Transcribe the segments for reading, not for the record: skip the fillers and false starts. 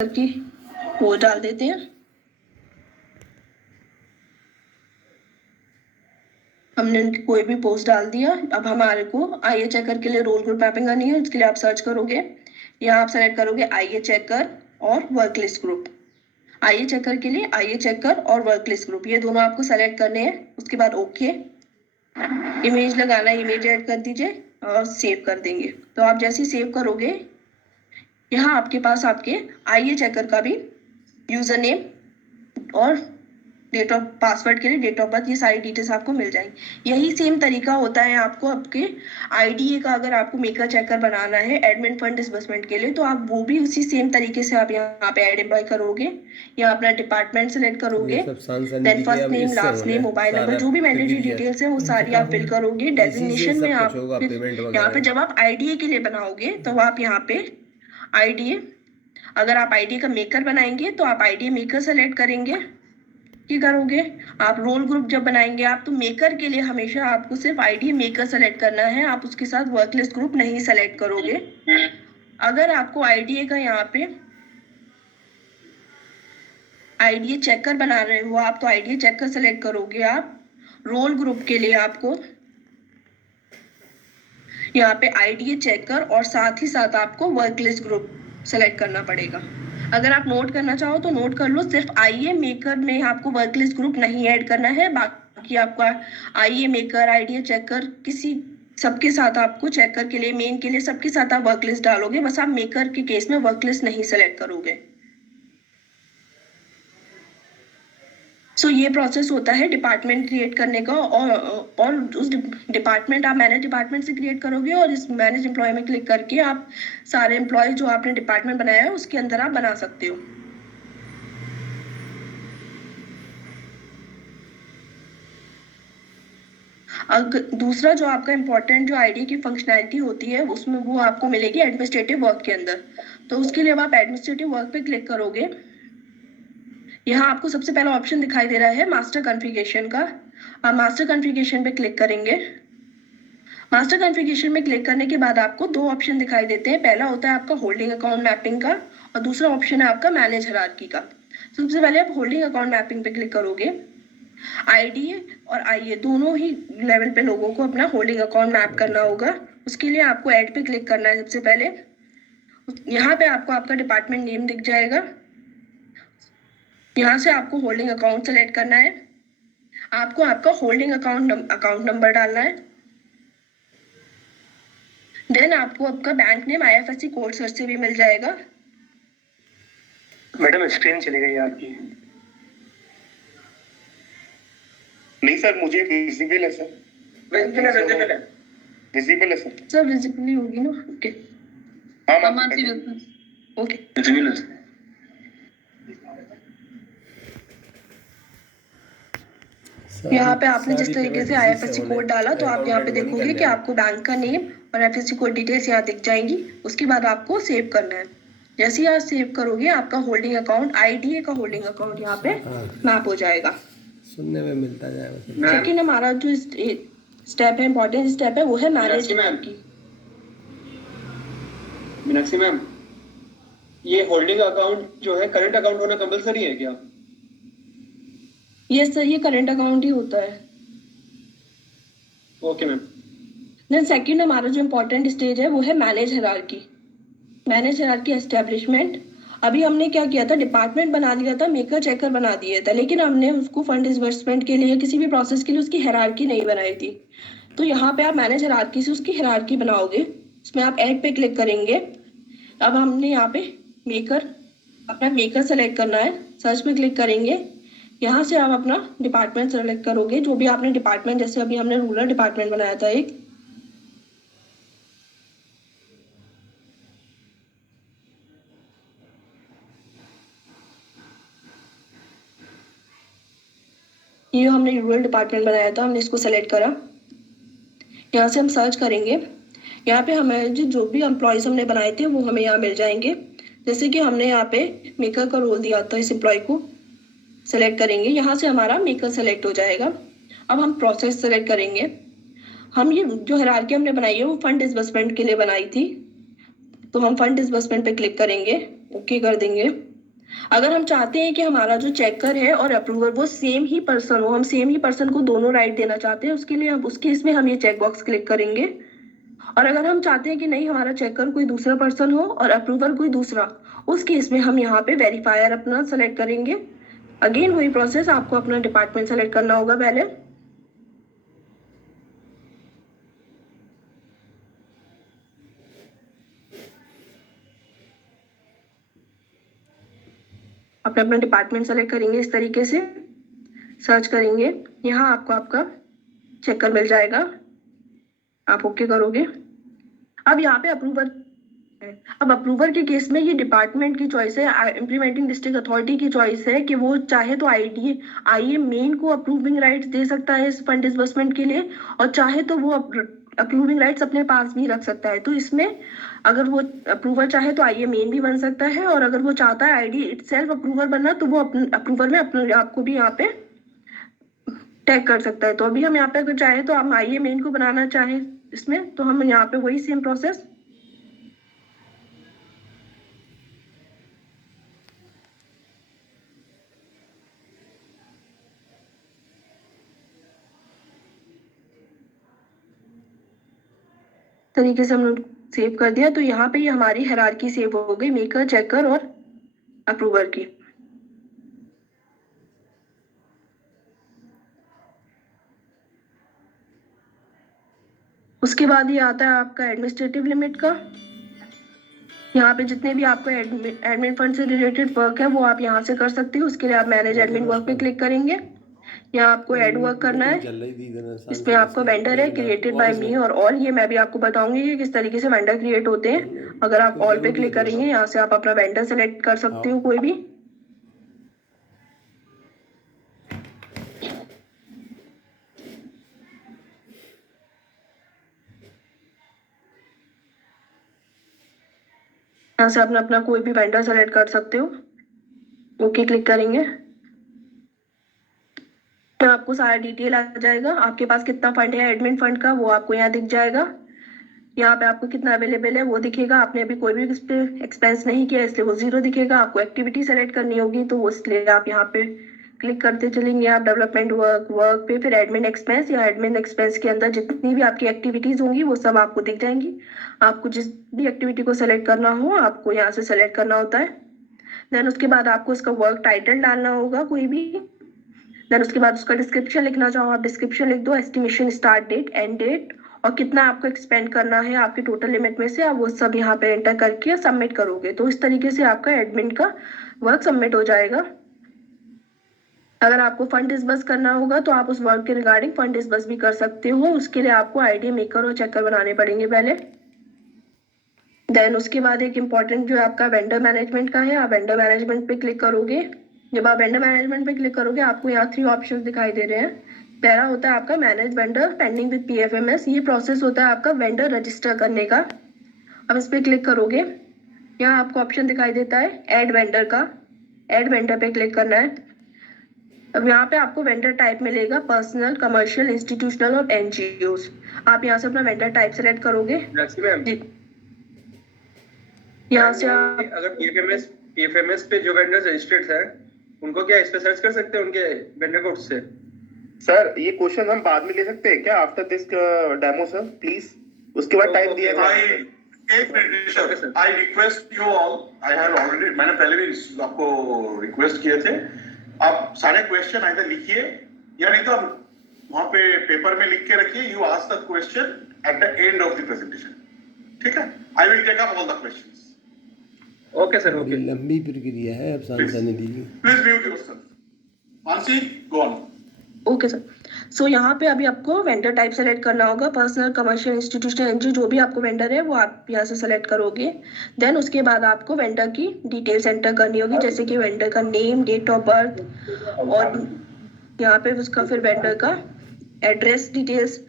की वो डाल देते हैं। हमने कोई भी पोस्ट डाल दिया। अब हमारे को आईए चेकर के लिए रोल ग्रुप मैपिंग करनी है। उसके लिए आप सर्च करोगे, यहाँ आप सेलेक्ट करोगे आईए चेकर और वर्क लिस्ट ग्रुप। आईए चेकर के लिए आईए चेकर और वर्क लिस्ट ग्रुप, ये दोनों आपको सेलेक्ट करने हैं। उसके बाद ओके, इमेज लगाना है, इमेज ऐड कर दीजिए और सेव कर देंगे। तो आप जैसे ही सेव करोगे, यहाँ आपके पास आपके आईए चेकर का भी यूजर नेम और डेट ऑफ पासवर्ड के लिए डेट ऑफ बर्थ, ये सारी डिटेल्स आपको मिल जाएंगी। यही सेम तरीका होता है आपको आपके आईडीए का। अगर आपको मेकर चेकर बनाना है एडमिन फंड डिसबर्समेंट के लिए, तो आप वो भी उसी सेम तरीके से आप यहाँ पे ऐड एम्प्लॉय करोगे, यहाँ अपना डिपार्टमेंट सेलेक्ट करोगे, then first name, last name, mobile number, जो भी मैंडेटरी डिटेल्स है वो सारी आप फिल करोगे। डेजिग्नेशन में आप यहाँ पे जब आप आईडीए के लिए बनाओगे तो आप यहाँ पे आईडीए, अगर आप आईडीए का मेकर बनाएंगे तो आप आईडीए मेकर सेलेक्ट करेंगे। क्या करोगे आप रोल ग्रुप जब बनाएंगे आप, तो मेकर के लिए हमेशा आपको सिर्फ आईडी मेकर सेलेक्ट करना है, आप उसके साथ वर्क लिस्ट ग्रुप नहीं सेलेक्ट करोगे। अगर आपको आईडीए का यहाँ पे आईडीए चेकर बना रहे हो आप, तो आईडीए चेकर सेलेक्ट करोगे आप। रोल ग्रुप के लिए आपको यहाँ पे आईडीए चेकर और साथ ही साथ आपको वर्क लिस्ट ग्रुप सेलेक्ट करना पड़ेगा। अगर आप नोट करना चाहो तो नोट कर लो, सिर्फ आईए मेकर में आपको वर्क लिस्ट ग्रुप नहीं ऐड करना है, बाकी आपका आईए मेकर, आईडीए चेकर, किसी सबके साथ आपको चेकर के लिए, मेन के लिए, सबके साथ आप वर्क लिस्ट डालोगे। बस आप मेकर के केस में वर्क लिस्ट नहीं सेलेक्ट करोगे। सो ये प्रोसेस होता है डिपार्टमेंट क्रिएट करने का, और उस डिपार्टमेंट आप मैनेज डिपार्टमेंट से क्रिएट करोगे और इस मैनेज एम्प्लॉय में क्लिक करके आप सारे एम्प्लॉय जो आपने डिपार्टमेंट बनाया है उसके अंदर आप बना सकते हो। दूसरा जो आपका इम्पोर्टेंट जो आईडी की फंक्शनैलिटी होती है उसमें वो आपको मिलेगी एडमिनिस्ट्रेटिव वर्क के अंदर। तो उसके लिए अब आप एडमिनिस्ट्रेटिव वर्क पे क्लिक करोगे। यहाँ आपको सबसे पहला ऑप्शन दिखाई दे रहा है मास्टर कॉन्फ़िगरेशन का। आप मास्टर कॉन्फ़िगरेशन पे क्लिक करेंगे। मास्टर कॉन्फ़िगरेशन में क्लिक करने के बाद आपको दो ऑप्शन दिखाई देते हैं। पहला होता है आपका होल्डिंग अकाउंट मैपिंग का और दूसरा ऑप्शन है आपका मैनेज हायरार्की का। सबसे पहले आप होल्डिंग अकाउंट मैपिंग पे क्लिक करोगे। आईडीए और आईए दोनों ही लेवल पे लोगों को अपना होल्डिंग अकाउंट मैप करना होगा। उसके लिए आपको ऐड पे क्लिक करना है। सबसे पहले यहाँ पे आपको आपका डिपार्टमेंट नेम दिख जाएगा, यहाँ से आपको होल्डिंग अकाउंट सेलेक्ट करना है। आपको आपका होल्डिंग अकाउंट नंबर डालना है। देन आपको आपका bank name IFSC code search से भी मिल जाएगा। मैडम स्क्रीन चली गई आपकी। नहीं सर, मुझे विजिबल है सर। विजिबल है सर। सर विजिबली होगी ना? Okay okay. यहाँ पे आपने जिस तरीके से आईएफएससी कोड डाला, तो आप यहाँ पे देखोगे कि आपको बैंक का नेम और आईएफएससी कोड डिटेल्स यहाँ दिख जाएंगी। उसके बाद आपको सेव करना है। जैसे ही आप सेव करोगे आपका होल्डिंग अकाउंट, आईडीए का होल्डिंग अकाउंट यहाँ पे मैप हो जाएगा। सुनने में मिलता जाएगा। सेकंड हमारा जो स्टेप है, इम्पोर्टेंट स्टेप है, वो है मैनेज हायरार्की। मीनाक्षी मैम, ये होल्डिंग अकाउंट जो है करंट अकाउंट होना कंपलसरी है क्या? यस सर, ये करंट अकाउंट ही होता है। Okay ma'am. देन सेकंड हमारा जो इम्पोर्टेंट स्टेज है वो है manage hierarchy. Manage hierarchy establishment. अभी हमने क्या किया था, डिपार्टमेंट बना लिया था, मेकर चेकर बना दिया था, लेकिन हमने उसको फंड डिसबर्समेंट के लिए, किसी भी प्रोसेस के लिए उसकी हायरार्की नहीं बनाई थी। तो यहाँ पे आप मैनेज हायरार्की से उसकी हायरार्की बनाओगे। उसमें आप ऐड पे क्लिक करेंगे। अब हमने यहाँ पे मेकर, अपना मेकर सेलेक्ट करना है। सर्च पे क्लिक करेंगे। यहाँ से आप अपना डिपार्टमेंट सेलेक्ट करोगे, जो भी आपने डिपार्टमेंट, जैसे अभी हमने रूरल डिपार्टमेंट बनाया था एक। ये हमने रूरल डिपार्टमेंट बनाया था, हमने इसको सेलेक्ट करा। यहाँ से हम सर्च करेंगे। यहाँ पे हमें जो भी एम्प्लॉयज हमने बनाए थे वो हमें यहाँ मिल जाएंगे। जैसे कि हमने यहाँ पे मेकर का रोल दिया था, इस एम्प्लॉय को सेलेक्ट करेंगे। यहाँ से हमारा मेकर सेलेक्ट हो जाएगा। अब हम प्रोसेस सेलेक्ट करेंगे। हम ये जो हायरार्की हमने बनाई है वो फंड डिसबर्समेंट के लिए बनाई थी, तो हम फंड डिसबर्समेंट पे क्लिक करेंगे, ओके कर देंगे। अगर हम चाहते हैं कि हमारा जो चेकर है और अप्रूवर वो सेम ही पर्सन हो, हम सेम ही पर्सन को दोनों राइट देना चाहते हैं, उसके लिए हम उस केस में हम ये चेक बॉक्स क्लिक करेंगे। और अगर हम चाहते हैं कि नहीं हमारा चेकर कोई दूसरा पर्सन हो और अप्रूवर कोई दूसरा, उस केस में हम यहाँ पे वेरीफायर अपना सेलेक्ट करेंगे। अगेन वही प्रोसेस, आपको अपना डिपार्टमेंट सेलेक्ट करना होगा पहले। अपना अपना डिपार्टमेंट सेलेक्ट करेंगे, इस तरीके से सर्च करेंगे, यहाँ आपको आपका चेकर मिल जाएगा, आप ओके करोगे। अब यहाँ पे अप्रूवर, अब अप्रूवर के केस में ये डिपार्टमेंट की चॉइस है, इम्प्लीमेंटिंग डिस्ट्रिक्ट अथॉरिटी की चॉइस है कि वो चाहे तो आईए मेन को अप्रूविंग राइट्स दे सकता है इस फंड डिसबर्समेंट के लिए, और चाहे तो वो अप्रूविंग राइट्स अपने पास भी रख सकता है। तो इसमें अगर वो अप्रूवर चाहे तो आईए मेन भी बन सकता है, और अगर वो चाहता है आईडी इटसेल्फ अप्रूवर बनना तो वो अप्रूवर में अपने आपको भी यहाँ पे टैग कर सकता है। तो अभी हम यहाँ पे अगर चाहे तो हम आईए मेन को बनाना चाहें इसमें, तो हम यहाँ पे वही सेम प्रोसेस, तरीके से हमने सेव कर दिया। तो यहाँ पे ये हमारी हायरार्की सेव हो गई मेकर, चेकर और अप्रूवर की। उसके बाद ये आता है आपका एडमिनिस्ट्रेटिव लिमिट का। यहाँ पे जितने भी आपको एडमिन फंड से रिलेटेड वर्क है वो आप यहाँ से कर सकते हो। उसके लिए आप मैनेज एडमिन वर्क पे क्लिक करेंगे, यहाँ आपको ऐड वर्क करना है। इसमें आपको वेंडर है क्रिएटेड बाय मी और ऑल, ये मैं भी आपको बताऊंगी कि किस तरीके से वेंडर क्रिएट होते हैं। अगर आप ऑल पे क्लिक करेंगे, यहाँ से आप अपना वेंडर सेलेक्ट कर सकते हो कोई भी। यहाँ से अपना अपना कोई भी वेंडर सेलेक्ट कर सकते हो, ओके क्लिक करेंगे तो आपको सारा डिटेल आ जाएगा। आपके पास कितना फंड है एडमिन फंड का वो आपको यहाँ दिख जाएगा। यहाँ पे आपको कितना अवेलेबल है वो दिखेगा। आपने अभी कोई भी इस पे एक्सपेंस नहीं किया इसलिए वो 0 दिखेगा। आपको एक्टिविटी सेलेक्ट करनी होगी तो वो इसलिए आप यहाँ पे क्लिक करते चलेंगे। आप डेवलपमेंट वर्क पे, फिर एडमिन एक्सपेंस, या एडमिन एक्सपेंस के अंदर जितनी भी आपकी एक्टिविटीज होंगी वो सब आपको दिख जाएंगी। आपको जिस भी एक्टिविटी को सेलेक्ट करना हो आपको यहाँ से सेलेक्ट करना होता है। देन उसके बाद आपको उसका वर्क टाइटल डालना होगा कोई भी। देन उसके बाद उसका डिस्क्रिप्शन लिखना चाहो आप डिस्क्रिप्शन लिख दो, estimation start date, end date, और कितना आपको एक्सपेंड करना है आपके टोटल लिमिट में से, आप वो सब यहाँ पे एंटर करके सबमिट करोगे। तो इस तरीके से आपका एडमिन का वर्क सबमिट हो जाएगा। अगर आपको फंड डिसबर्स करना होगा तो आप उस वर्क के रिगार्डिंग फंड डिसबर्स भी कर सकते हो। उसके लिए आपको आईडी मेकर और चेकर बनाने पड़ेंगे पहले। देन उसके बाद एक इम्पॉर्टेंट जो आपका वेंडर मैनेजमेंट का है, आप वेंडर मैनेजमेंट पे क्लिक करोगे। जब आप वेंडर मैनेजमेंट पे क्लिक करोगे आपको यहाँ 3 ऑप्शंस दिखाई दे रहे हैं। पहला होता है आपका manage vendor pending with PFMS, ये प्रोसेस होता है आपका वेंडर रजिस्टर करने का। अब इस पे क्लिक करोगे, यहाँ आपको ऑप्शन दिखाई देता है ऐड वेंडर का। ऐड वेंडर पे क्लिक करना है। अब यहाँ पे आपको वेंडर टाइप मिलेगा पर्सनल, कमर्शियल, इंस्टीट्यूशनल और NGOs। आप यहाँ से अपना वेंडर टाइप सेलेक्ट करोगे। यहाँ से आप अगर PFMS पे जो वेंडर्स रजिस्टर्ड है उनको क्या इस पे सर्च कर सकते हैं उनके वेंडर कोड से? सर ये क्वेश्चन हम बाद में ले सकते हैं क्या after this demo sir please? उसके बाद टाइम दिया जाए। एक minute sir, I request you all, I have already, मैंने पहले भी आपको रिक्वेस्ट किए थे, आप सारे क्वेश्चन आइदर लिखिए या नहीं तो आप वहां पे पेपर में लिख के रखिए। You ask the question at the end of the presentation, ठीक है? I will take up all the questions. Okay sir, okay. लंबी प्रक्रिया है, अब सांस आने दीजिए। Please mute yourself. Mansi go on. Okay sir. So यहाँ पे अभी आपको वेंडर टाइप सेलेक्ट करना होगा, पर्सनल, कमर्शियल, इंस्टीट्यूशनल, NGO, जो भी आपको वेंडर है वो आप यहाँ से सेलेक्ट करोगे। देन उसके बाद आपको वेंडर की डिटेल्स एंटर करनी होगी, जैसे कि वेंडर का नेम, डेट ऑफ बर्थ, और यहाँ पे उसका फिर वेंडर का एड्रेस डिटेल्स,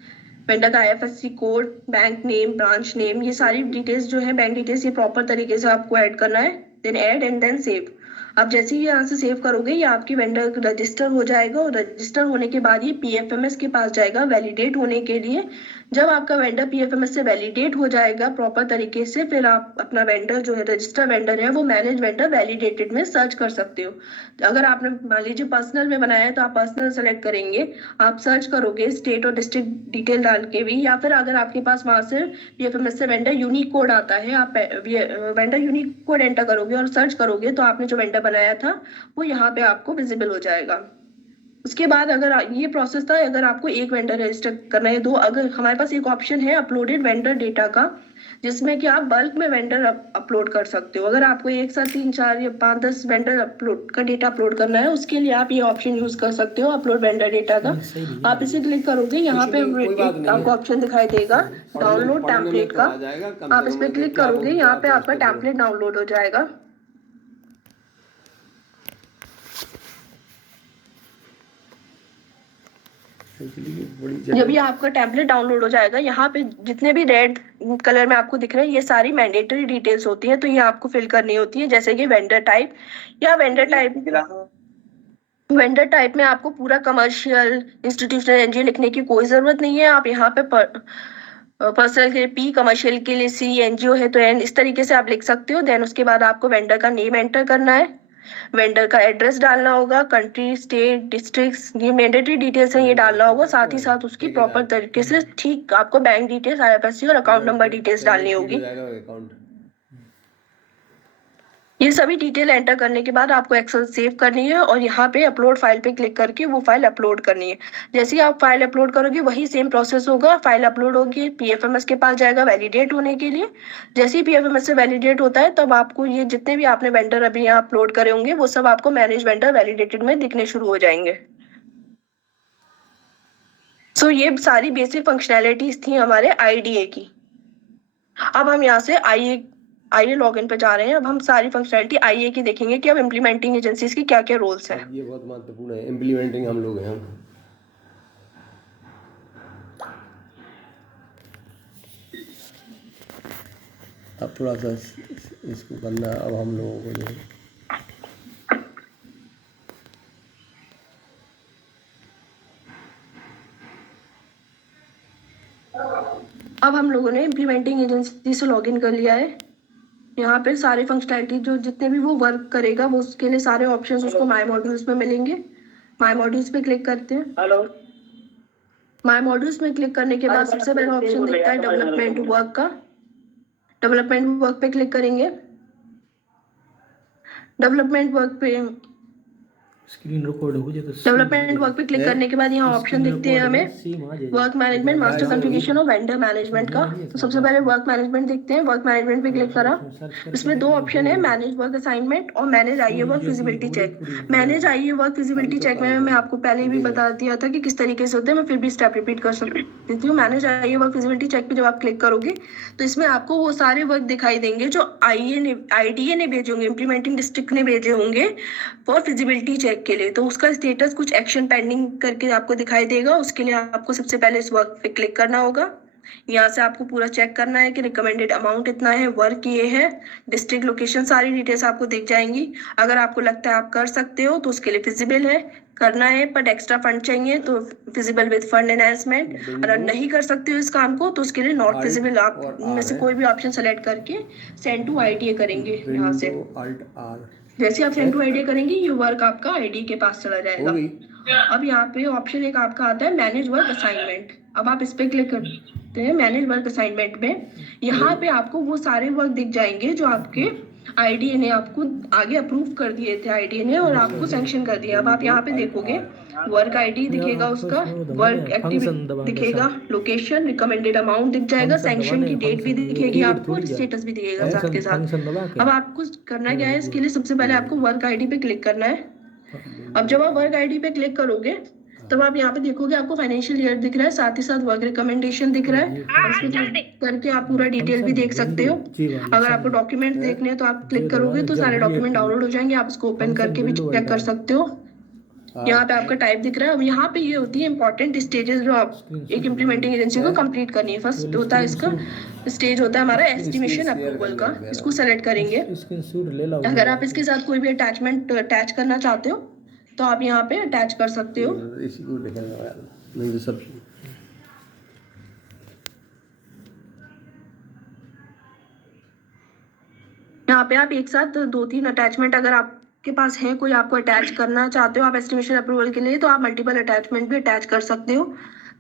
वेंडर का IFSC code, bank name, branch name, ये सारी डिटेल्स जो है बैंक डिटेल्स ये प्रॉपर तरीके से आपको ऐड करना है। Then add and then save. अब जैसे ही यहाँ से सेव करोगे ये आपकी वेंडर रजिस्टर हो जाएगा और रजिस्टर होने के बाद ये पीएफएमएस के पास जाएगा वैलिडेट होने के लिए। जब आपका वेंडर पीएफएमएस से वैलिडेट हो जाएगा प्रॉपर तरीके से, फिर आप अपना वेंडर जो है रजिस्टर वेंडर है वो मैनेज वेंडर वैलिडेटेड में सर्च कर सकते हो। अगर आपने मान लीजिए पर्सनल में बनाया है तो आप पर्सनल सेलेक्ट करेंगे, आप सर्च करोगे स्टेट और डिस्ट्रिक्ट डिटेल डाल के भी, या फिर अगर आपके पास वहां से पीएफएमएस से वेंडर यूनिक कोड आता है, आप वेंडर यूनिक कोड एंटर करोगे और सर्च करोगे तो आपने जो वेंडर बनाया था वो यहाँ पे आपको विजिबल हो जाएगा। उसके बाद अगर ये प्रोसेस था, अगर आपको एक वेंडर रजिस्टर करना है, दो, अगर हमारे पास एक ऑप्शन है अपलोडेड वेंडर डेटा का, जिसमें कि आप बल्क में वेंडर अपलोड कर सकते हो। अगर आपको एक साथ 3, 4 या 5, 10 वेंडर अपलोड का डेटा अपलोड करना है, उसके लिए आप ये ऑप्शन यूज कर सकते हो अपलोड वेंडर डेटा का। आप इसे क्लिक करोगे, यहाँ पे आपको ऑप्शन दिखाई देगा डाउनलोड टेम्पलेट का। आप इस पे क्लिक करोगे, यहाँ पे आपका टेम्पलेट डाउनलोड हो जाएगा। जब ये आपका टेम्पलेट डाउनलोड हो जाएगा, यहाँ पे जितने भी रेड कलर में आपको दिख रहे हैं ये सारी मैंडेटरी डिटेल्स होती है, तो ये आपको फिल करनी होती है। जैसे कि वेंडर टाइप या वेंडर टाइप में आपको पूरा कमर्शियल, इंस्टीट्यूशनल, एनजीओ लिखने की कोई जरूरत नहीं है। आप यहाँ पे पर्सनल के लिए पी, कमर्शियल के लिए सी, एनजीओ है तो एन, इस तरीके से आप लिख सकते हो। देन उसके बाद आपको वेंडर का नेम एंटर करना है, वेंडर का एड्रेस डालना होगा, कंट्री, स्टेट, डिस्ट्रिक्ट्स, ये मैंडेटरी डिटेल्स हैं, ये डालना होगा। साथ ही साथ उसकी प्रॉपर तरीके से ठीक आपको बैंक डिटेल्स, आईएफएससी और अकाउंट नंबर डिटेल्स डालनी होगी। ये सभी डिटेल एंटर करने के बाद आपको एक्सेल सेव करनी है और यहाँ पे अपलोड फाइल पे क्लिक करके वो फाइल अपलोड करनी है। जैसे ही आप फाइल अपलोड करोगे वही सेम प्रोसेस होगा। फाइल अपलोड होगी, पीएफएमएस के पास जाएगा वैलिडेट होने के लिए। जैसे ही पीएफएमएस से वैलिडेट होता है तब आपको ये जितने भी आपने वेंडर अभी यहाँ अपलोड करे होंगे वो सब आपको मैनेज वेंडर वैलिडेटेड में दिखने शुरू हो जाएंगे। सो ये सारी बेसिक फंक्शनैलिटीज थी हमारे आईडीए की। अब हम यहाँ से आईए लॉगिन पे जा रहे हैं। अब हम सारी फंक्शनैलिटी आईए की देखेंगे कि अब इम्प्लीमेंटिंग एजेंसीज की क्या क्या रोल्स हैं। ये बहुत महत्वपूर्ण है, इम्प्लीमेंटिंग हम लोग हैं। अब थोड़ा सा इसको करना अब हम लोगों को जो अब हम लोगों ने इम्प्लीमेंटिंग एजेंसी से लॉगिन कर लिया है। यहाँ पे सारे फंक्शनैलिटी जो जितने भी वो वर्क करेगा वो उसके लिए सारे ऑप्शंस उसको माय मॉड्यूल्स में मिलेंगे। माय मॉड्यूल्स पे क्लिक करते हैं। हेलो, माय मॉड्यूल्स में क्लिक करने के बाद सबसे पहला ऑप्शन दिखता है डेवलपमेंट वर्क का। डेवलपमेंट वर्क पे क्लिक करेंगे। डेवलपमेंट वर्क पे स्क्रीन रिकॉर्ड हो जाए तो डेवलपमेंट वर्क पे क्लिक करने के बाद यहाँ ऑप्शन दिखते हैं हमें वर्क मैनेजमेंट, मास्टर कॉन्फ़िगरेशन और वेंडर मैनेजमेंट का। तो सबसे पहले वर्क मैनेजमेंट देखते हैं। वर्क मैनेजमेंट पे क्लिक करा, इसमें दो ऑप्शन है, मैनेज वर्क असाइनमेंट और मैनेज आईए वर्क फिजिबिलिटी चेक। मैनेज आईए वर्क फिजिबिलिटी चेक में मैं आपको पहले भी बता दिया था कि किस तरीके से होते हैं, मैं फिर भी स्टेप रिपीट कर सकती हूँ। मैनेज आईए वर्क फिजिबिलिटी चेक पे जब आप क्लिक करोगे तो इसमें आपको वो सारे वर्क दिखाई देंगे जो आईडीए ने भेजे होंगे, इम्प्लीमेंटिंग डिस्ट्रिक्ट ने भेजे होंगे फॉर फिजिबिलिटी चेक के लिए। तो उसका स्टेटस कुछ एक्शन पेंडिंग करके आपको दिखाई देगा। उसके लिए आपको सबसे पहले इस वर्क पे क्लिक करना होगा। यहाँ से आपको पूरा चेक करना है कि रिकमेंडेड अमाउंट इतना है, वर्क ये है, डिस्ट्रिक्ट, लोकेशन, सारी डिटेल्स आपको दिख जाएंगी। अगर आपको लगता है आप कर सकते हो तो उसके लिए फिजिबल है, करना है, बट एक्स्ट्रा फंड चाहिए तो फिजिबल विद फंड एनहांसमेंट। अगर नहीं कर सकते हो इस काम को तो उसके लिए नॉट फिजिबल, आप में से कोई भी ऑप्शन सेलेक्ट करके सेंड टू आईडीए करेंगे। यहाँ से जैसे आप सेंड टू आईडीए करेंगे ये वर्क आपका आईडीए के पास चला जाएगा। अब यहाँ पे ऑप्शन एक आपका आता है मैनेज वर्क असाइनमेंट। अब आप इस पे क्लिक करते हैं मैनेज वर्क असाइनमेंट में। यहाँ पे आपको वो सारे वर्क दिख जाएंगे जो आपके आईडीए ने आपको आगे अप्रूव कर दिए थे आईडीए ने और आपको सैंक्शन कर दिया। अब आप यहाँ पे देखोगे वर्क आईडी दिखेगा, उसका वर्क एक्टिविटी दिखेगा, लोकेशन, रिकमेंडेड अमाउंट दिख जाएगा, सैंक्शन की डेट भी दिखेगी आपको और स्टेटस भी दिखेगा साथ के साथ। अब आपको करना क्या है, इसके लिए सबसे पहले आपको वर्क आईडी पे क्लिक करना है। अब जब आप वर्क आईडी पे क्लिक करोगे तब आप यहाँ पे देखोगे आपको फाइनेंशियल ईयर दिख रहा है, साथ ही साथ वर्क रिकमेंडेशन दिख रहा है। इस पे क्लिक करके आप पूरा डिटेल भी देख सकते हो। अगर आपको डॉक्यूमेंट देखने हैं तो आप क्लिक करोगे तो सारे डॉक्यूमेंट डाउनलोड हो जाएंगे, आप इसको ओपन करके भी चेक कर सकते हो। यहाँ पे आपका टाइप दिख रहा है। अब यहाँ पे ये होती है इंपॉर्टेंट स्टेजेस जो आप एक इम्प्लीमेंटिंग एजेंसी को कंप्लीट करनी है। फर्स्ट होता है इसका स्टेज होता है हमारा एस्टिमेशन अप्रूवल का। इसको सेलेक्ट करेंगे। स्क्रीनशॉट ले लो। अगर आप इसके साथ कोई भी अटैचमेंट अटैच करना चाहते हो तो आप यहाँ पे अटैच कर सकते हो। इसी को लिखेगा यार, नहीं तो सब यहाँ पे आप एक साथ 2-3 अटैचमेंट अगर आपके पास है, कोई आपको अटैच करना चाहते हो आप एस्टिमेशन अप्रूवल के लिए, तो आप मल्टीपल अटैचमेंट भी अटैच कर सकते हो।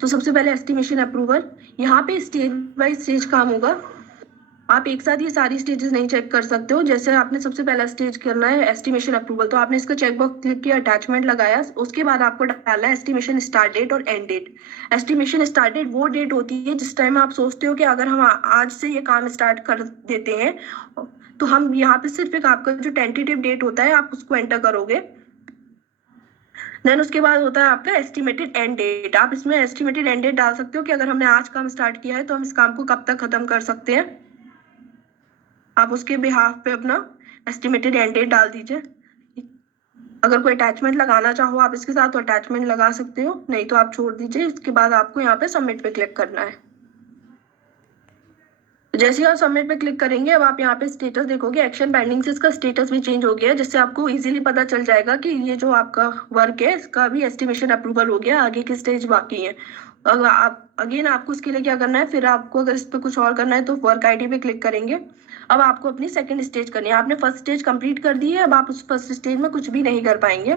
तो सबसे पहले एस्टिमेशन अप्रूवल, यहाँ पे स्टेज बाय स्टेज काम होगा। आप एक साथ ये सारी स्टेजेस नहीं चेक कर सकते हो। जैसे आपने सबसे पहला स्टेज करना है एस्टिमेशन अप्रूवल, तो आपने इसका चेकबॉक्स क्लिक किया, अटैचमेंट लगाया, उसके बाद आपको डालना है एस्टिमेशन स्टार्ट डेट और end date. Estimation start date वो डेट होती है जिस टाइम आप सोचते हो कि अगर हम आज से ये काम स्टार्ट कर देते हैं, तो हम यहाँ पे सिर्फ एक आपका जो टेंटेटिव डेट होता है आप उसको एंटर करोगे। देन उसके बाद होता है आपका एस्टिमेटेड एंड डेट। आप इसमें एस्टिमेटेड एंड डेट डाल सकते हो कि अगर हमने आज काम स्टार्ट किया है तो हम इस काम को कब तक खत्म कर सकते हैं। आप उसके बिहाफ पे अपना एस्टिमेटेड एंड डेट डाल दीजिए। अगर कोई अटैचमेंट लगाना चाहो आप इसके साथ तो अटैचमेंट लगा सकते हो, नहीं तो आप छोड़ दीजिए। इसके बाद आपको यहाँ पे सबमिट पे क्लिक करना है। जैसे ही आप सबमिट पे क्लिक करेंगे, अब आप यहाँ पे स्टेटस देखोगे, एक्शन पेंडिंग से इसका स्टेटस भी चेंज हो गया है, जिससे आपको इजीली पता चल जाएगा कि ये जो आपका वर्क है इसका भी एस्टिमेशन अप्रूवल हो गया, आगे की स्टेज बाकी है। अगर आप अगेन आपको इसके लिए क्या करना है, फिर आपको अगर इस पर कुछ और करना है तो वर्क आईडी पे क्लिक करेंगे। अब आपको अपनी सेकंड स्टेज करनी है। आपने फर्स्ट स्टेज कंप्लीट कर दी है, अब आप उस फर्स्ट स्टेज में कुछ भी नहीं कर पाएंगे।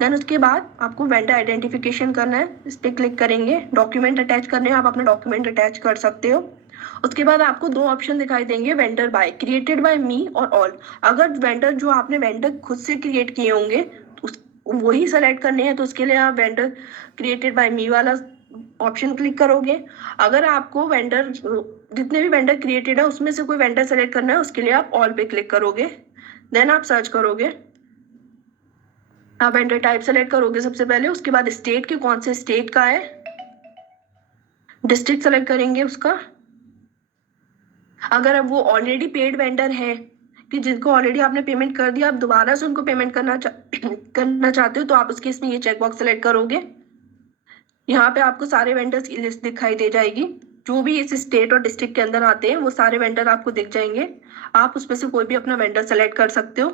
देन उसके बाद आपको वेंडर आइडेंटिफिकेशन करना है, इस पर क्लिक करेंगे। डॉक्यूमेंट अटैच करने हैं, आप अपना डॉक्यूमेंट अटैच कर सकते हो। उसके बाद आपको 2 ऑप्शन दिखाई देंगे, वेंडर बाय, क्रिएटेड बाय मी और ऑल। अगर वेंडर जो आपने वेंडर खुद से क्रिएट किए होंगे वही सेलेक्ट करने हैं, तो उसके लिए आप वेंडर क्रिएटेड बाय मी वाला ऑप्शन क्लिक करोगे। अगर आपको वेंडर जितने भी वेंडर क्रिएटेड है उसमें से कोई वेंडर सेलेक्ट करना है, उसके लिए आप ऑल पे क्लिक करोगे। देन आप सर्च करोगे, आप वेंडर टाइप सेलेक्ट करोगे सबसे पहले। उसके बाद स्टेट के कौन से स्टेट का है, डिस्ट्रिक्ट सेलेक्ट करेंगे उसका। अगर अब वो ऑलरेडी पेड वेंडर है कि जिनको ऑलरेडी आपने पेमेंट कर दिया, आप दोबारा से उनको पेमेंट करना चाहते हो, तो आप उसके इसमें ये चेकबॉक्स सेलेक्ट करोगे। यहाँ पे आपको सारे वेंडर्स की लिस्ट दिखाई दे जाएगी, जो भी इस स्टेट और डिस्ट्रिक्ट के अंदर आते हैं वो सारे वेंडर आपको दिख जाएंगे। आप उसमें से कोई भी अपना वेंडर सेलेक्ट कर सकते हो।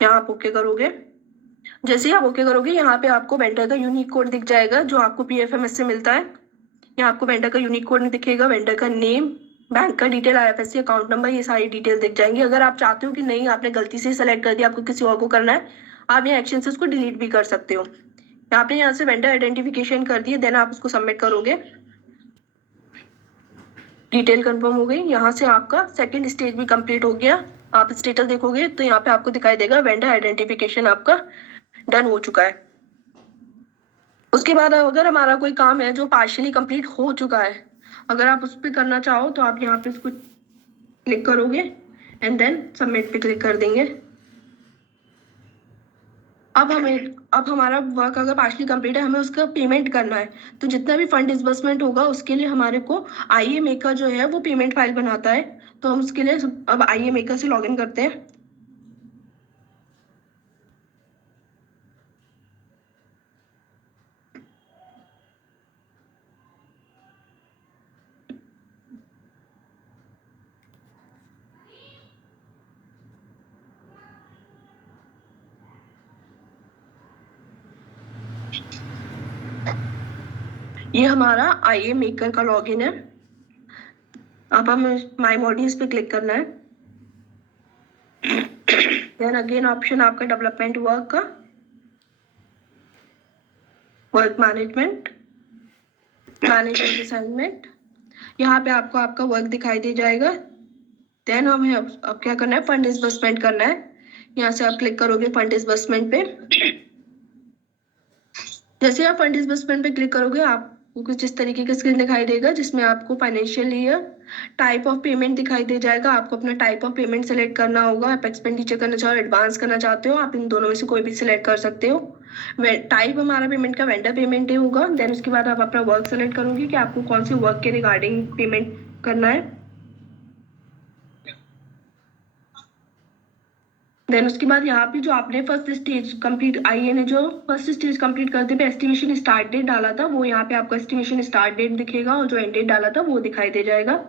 यहाँ आप ओके करोगे। जैसे ही आप ओके करोगे, यहाँ पे आपको वेंडर का यूनिक कोड दिख जाएगा जो आपको PFMS से मिलता है। यहाँ आपको वेंडर का यूनिक कोड नहीं दिखेगा, वेंडर का नेम, बैंक का डिटेल, IFSC अकाउंट नंबर, ये सारी डिटेल दिख जाएंगी। अगर आप चाहते हो कि नहीं आपने गलती से सेलेक्ट कर दिया, आपको किसी और को करना है, आप यहाँ एक्शन से उसको डिलीट भी कर सकते हो। आपने यहाँ से वेंडर आइडेंटिफिकेशन कर दिए, देन आप उसको सबमिट करोगे। डिटेल कंफर्म हो गई। यहाँ से आपका सेकंड स्टेज भी कंप्लीट हो गया। आप स्टेटस देखोगे तो यहाँ पे आपको दिखाई देगा वेंडर आइडेंटिफिकेशन आपका डन हो चुका है। उसके बाद अगर हमारा कोई काम है जो पार्शियली कंप्लीट हो चुका है, अगर आप उस पर करना चाहो तो आप यहाँ पे उसको क्लिक करोगे एंड देन सबमिट पे क्लिक कर देंगे। अब हमारा वर्क अगर पार्शियली कंप्लीट है, हमें उसका पेमेंट करना है, तो जितना भी फंड डिसबर्समेंट होगा उसके लिए हमारे को IA मेकर जो है वो पेमेंट फाइल बनाता है। तो हम उसके लिए अब IA मेकर से लॉगिन करते हैं। ये हमारा IA मेकर का लॉगिन है। अब हमें माई मॉड्यूल्स पे क्लिक करना है। देन अगेन ऑप्शन आपका डेवलपमेंट वर्क का, वर्क मैनेजमेंट असाइनमेंट। यहाँ पे आपको आपका वर्क दिखाई दे जाएगा। देन हमें अब क्या करना है, फंड डिसबर्समेंट करना है। यहाँ से आप क्लिक करोगे फंड डिसबर्समेंट पे। जैसे आप फंड डिसबर्समेंट पे क्लिक करोगे, आपको कुछ इस तरीके का स्क्रीन दिखाई देगा जिसमें आपको financial year, type of payment दिखाई दे जाएगा। आपको अपना टाइप ऑफ पेमेंट सेलेक्ट करना होगा। आप एक्सपेंडिचर करना चाहो, एडवांस करना चाहते हो, आप इन दोनों में से कोई भी सिलेक्ट कर सकते हो। टाइप हमारा पेमेंट का वेंडर पेमेंट ही होगा। देन उसके बाद आप अपना वर्क सेलेक्ट करोगे कि आपको कौन से वर्क के रिगार्डिंग पेमेंट करना है। देन उसके बाद यहाँ पे जो आपने फर्स्ट स्टेज कंप्लीट आईए ने जो फर्स्ट स्टेज कंप्लीट करते पे एस्टिमेशन स्टार्ट डेट डाला था, वो यहाँ पे आपको एस्टिमेशन स्टार्ट डेट दिखेगा और जो एंड डेट डाला था वो दिखाई दे जाएगा।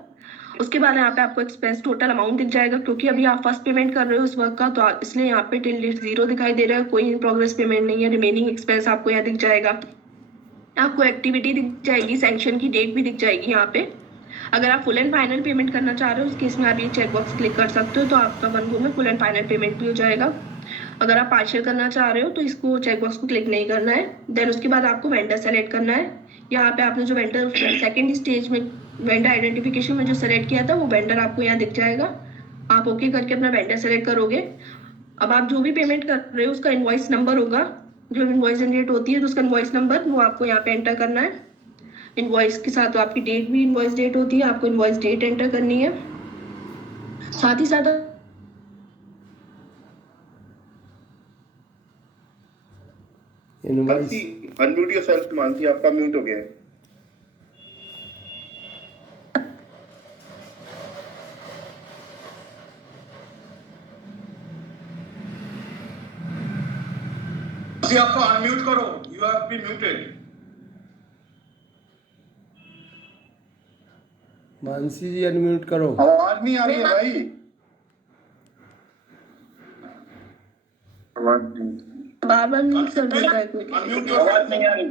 उसके बाद यहाँ पे आपको एक्सपेंस टोटल अमाउंट दिख जाएगा, क्योंकि अभी आप फर्स्ट पेमेंट कर रहे हो उस वर्क का, तो इसलिए यहाँ पे टिल डेट 0 दिखाई दे रहा है, कोई इन प्रोग्रेस पेमेंट नहीं है। रिमेनिंग एक्सपेंस आपको यहाँ दिख जाएगा, आपको एक्टिविटी दिख जाएगी, सैंक्शन की डेट भी दिख जाएगी यहाँ पे। अगर आप फुल एंड फाइनल पेमेंट करना चाह रहे हो उस केस में आप ये चेकबॉक्स क्लिक कर सकते हो, तो आपका वन गो में फुल एंड फाइनल पेमेंट भी हो जाएगा। अगर आप पार्शियल करना चाह रहे हो तो इसको चेकबॉक्स को क्लिक नहीं करना है। देन उसके बाद आपको वेंडर सेलेक्ट करना है। यहाँ पे आपने जो वेंडर सेकेंड स्टेज में वेंडर आइडेंटिफिकेशन में जो सेलेक्ट किया था वो वेंडर आपको यहाँ दिख जाएगा। आप ओके करके अपना वेंडर सेलेक्ट करोगे। अब आप जो भी पेमेंट कर रहे हो उसका इनवॉइस नंबर होगा, जो इनवॉइस जनरेट होती है तो उसका इनवॉइस नंबर वो आपको यहाँ पे एंटर करना है। इनवॉइस के साथ तो आपकी डेट भी इनवॉइस डेट होती है, आपको इनवॉइस डेट एंटर करनी है। साथ ही साथ इनवॉइस अनम्यूट योरसेल्फ मानसी, आपका म्यूट हो गया है। मानसी आपको अनम्यूट करो, you have been muted. Mansi ji unmute करो। आवाज नहीं आ रही है भाई। बार बार म्यूट कर देता है कोई। अनम्यूट आवाज नहीं आ रही।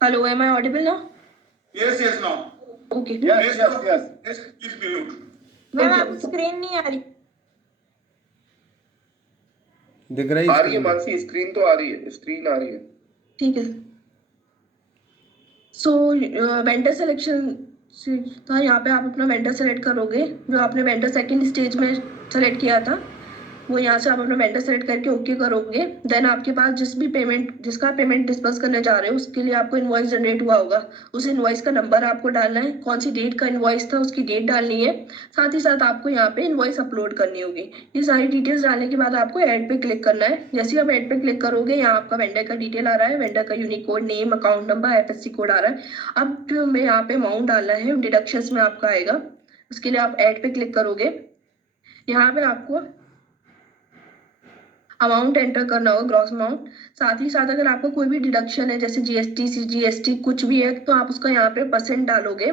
Hello, am I audible now? Yes yes now. Okay, yes yes yes please mute. Ma'am आपकी स्क्रीन नहीं आ रही। दिख रही आ रही है मानसी, स्क्रीन तो आ रही है, स्क्रीन आ रही है। ठीक है। सो वेंडर सिलेक्शन था, यहाँ पे आप अपना वेंडर सेलेक्ट करोगे। जो आपने वेंडर सेकंड स्टेज में सेलेक्ट किया था वो यहाँ से आप अपना वेंडर सेलेक्ट करके ओके करोगे। देन आपके पास जिसका पेमेंट डिस्पर्स करने जा रहे हो उसके लिए आपको इनवॉइस जनरेट हुआ होगा, उस इनवॉइस का नंबर आपको डालना है, कौन सी डेट का इनवॉइस था उसकी डेट डालनी है। साथ ही साथ आपको यहाँ पे इनवॉइस अपलोड करनी होगी। ये सारी डिटेल्स डालने के बाद आपको ऐड पे क्लिक करना है। जैसे ही आप ऐड पे क्लिक करोगे यहाँ आपका वेंडर का डिटेल आ रहा है, वेंडर का unique code, name, account number, FSC code आ रहा है। अब जो मैं यहाँ पे अमाउंट डालना है डिडक्शंस में आपका आएगा, उसके लिए आप ऐड पे क्लिक करोगे। यहाँ पे आपको अमाउंट एंटर करना होगा, ग्रॉस अमाउंट। साथ ही साथ अगर आपको कोई भी डिडक्शन है जैसे GST, CGST कुछ भी है तो आप उसका यहाँ पे परसेंट डालोगे।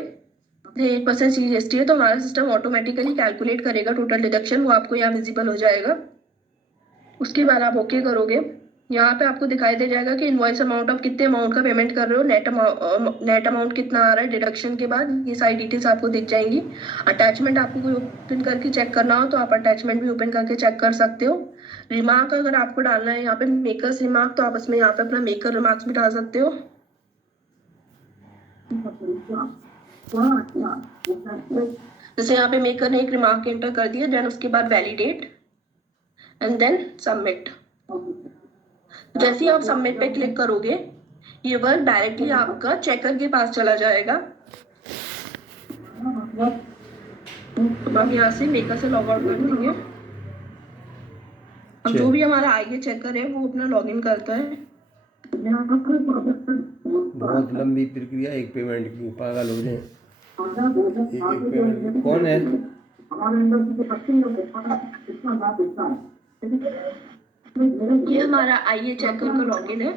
8% CGST है तो हमारा सिस्टम ऑटोमेटिकली कैलकुलेट करेगा टोटल डिडक्शन, वो आपको यहाँ विजिबल हो जाएगा। उसके बाद आप ओके करोगे। यहाँ पे आपको दिखाई दे जाएगा कि इनवॉइस अमाउंट आप कितने अमाउंट का पेमेंट कर रहे हो, नेट अमाउंट कितना आ रहा है डिडक्शन के बाद, ये सारी डिटेल्स आपको दिख जाएंगी। अटैचमेंट आपको कोई ओपन करके चेक करना हो तो आप अटैचमेंट भी ओपन करके चेक कर सकते हो। रिमार्क अगर आपको डालना है यहाँ पे मेकर्स रिमार्क, तो आप इसमें यहाँ पे अपना मेकर रिमार्क्स भी डाल सकते हो। जैसे यहाँ पे मेकर ने एक रिमार्क एंटर कर दिया, देन उसके बाद वैलिडेट एंड देन सबमिट। जैसे ही आप सबमिट पे क्लिक करोगे ये वर्क डायरेक्टली आपका चेकर के पास चला जाएगा। तो हम यहाँ से मेकर से लॉग आउट कर देंगे। अब जो भी हमारा आईए चेकर है वो अपना लॉगिन करता है। बहुत लंबी प्रक्रिया एक पेमेंट की, पागल हो जाए। एक पेमेंट कौन है? ये हमारा आईए चेकर का लॉगिन है।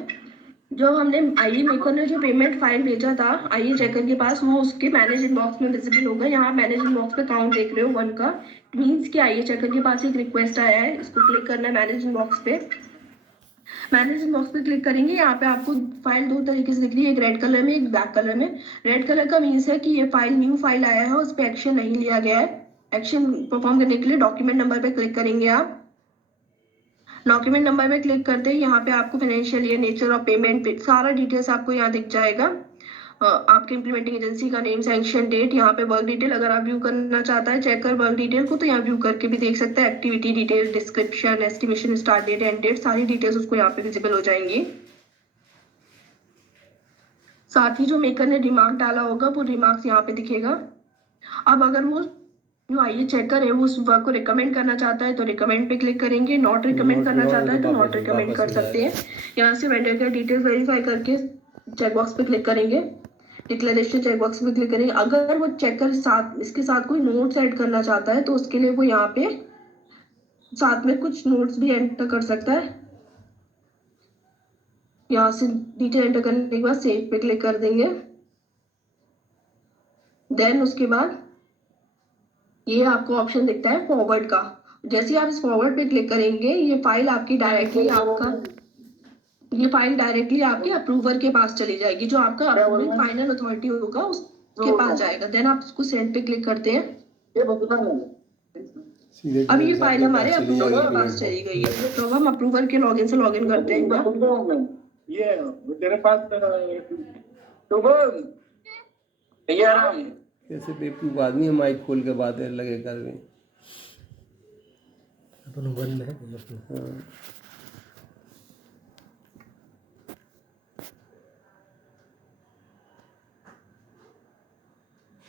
जो हमने आईए मेकर ने जो पेमेंट फाइल भेजा था आईए चेकर के पास, वो उसके मैनेज इनबॉक्स में विजिबल होगा। यहाँ मैनेज इनबॉक्स पे काउंट देख रहे हो 1 का, मीन्स कि आईए चेकर के पास एक रिक्वेस्ट आया है। इसको क्लिक करना है मैनेज इनबॉक्स पे। मैनेज इनबॉक्स पे क्लिक करेंगे, यहाँ पे आपको फाइल 2 तरीके से दिख रही है, एक रेड कलर में, एक ब्लैक कलर में। रेड कलर का मीन्स है कि ये फाइल न्यू फाइल आया है, उस पर एक्शन नहीं लिया गया है। एक्शन परफॉर्म करने के लिए डॉक्यूमेंट नंबर पे क्लिक करेंगे आप। डॉक्यूमेंट नंबर पे क्लिक करते ही यहाँ पे आपको financial year, nature of payment, सारा डिटेल्स आपको यहाँ दिख जाएगा। आपके इम्प्लीमेंटिंग एजेंसी का नेम, सैंक्शन डेट, यहाँ पे वर्क डिटेल अगर आप व्यू करना चाहता है चेक कर वर्क डिटेल को तो यहाँ व्यू करके भी देख सकता है। Activity detail, description, estimation start date, end date, सारी डिटेल्स उसको यहाँ पे विजिबल हो जाएंगी। साथ ही जो मेकर ने रिमार्क डाला होगा वो रिमार्क्स यहाँ पे दिखेगा। अब अगर वो जो आईए चेकर है वो उस वर्क को रिकमेंड करना चाहता है तो रिकमेंड पे क्लिक करेंगे, नॉट रिकमेंड करना चाहता है तो नॉट रिकमेंड कर सकते हैं। यहाँ से वेंडर का डिटेल्स वेरीफाई करके चेकबॉक्स पे क्लिक करेंगे, डिक्लेरेशन चेकबॉक्स पे क्लिक करेंगे। अगर वो चेकर साथ इसके साथ कोई नोट्स ऐड करना चाहता है तो उसके लिए वो यहाँ पे साथ में कुछ नोट्स भी एंटर कर सकता है। यहाँ से डिटेल एंटर करने के बाद सेव पे क्लिक कर देंगे। देन उसके बाद ये आपको ऑप्शन दिखता है फॉरवर्ड का। जैसे ही आप इस फॉरवर्ड पे क्लिक करेंगे ये फाइल आपकी डायरेक्टली आपके अप्रूवर के पास चली जाएगी, जो आपका अप्रूविंग फाइनल अथॉरिटी होगा उसके पास जाएगा। देन आप उसको सेंड पे क्लिक करते हैं। सीधे अब ये से फाइल अपने हमारे पास चली अप्रूवर जाएगी के पास पेमेंट। चली गई है। तो अब हम अप्रूवर के लॉगिन से लॉगिन करते हैं एक बार। ये तेरे पास शुभम भैया राम कैसे बेवकूफ आदमी है, माइक खोल के बातें लगे कर रहे हैं। अपन बंद है अपन। हाँ।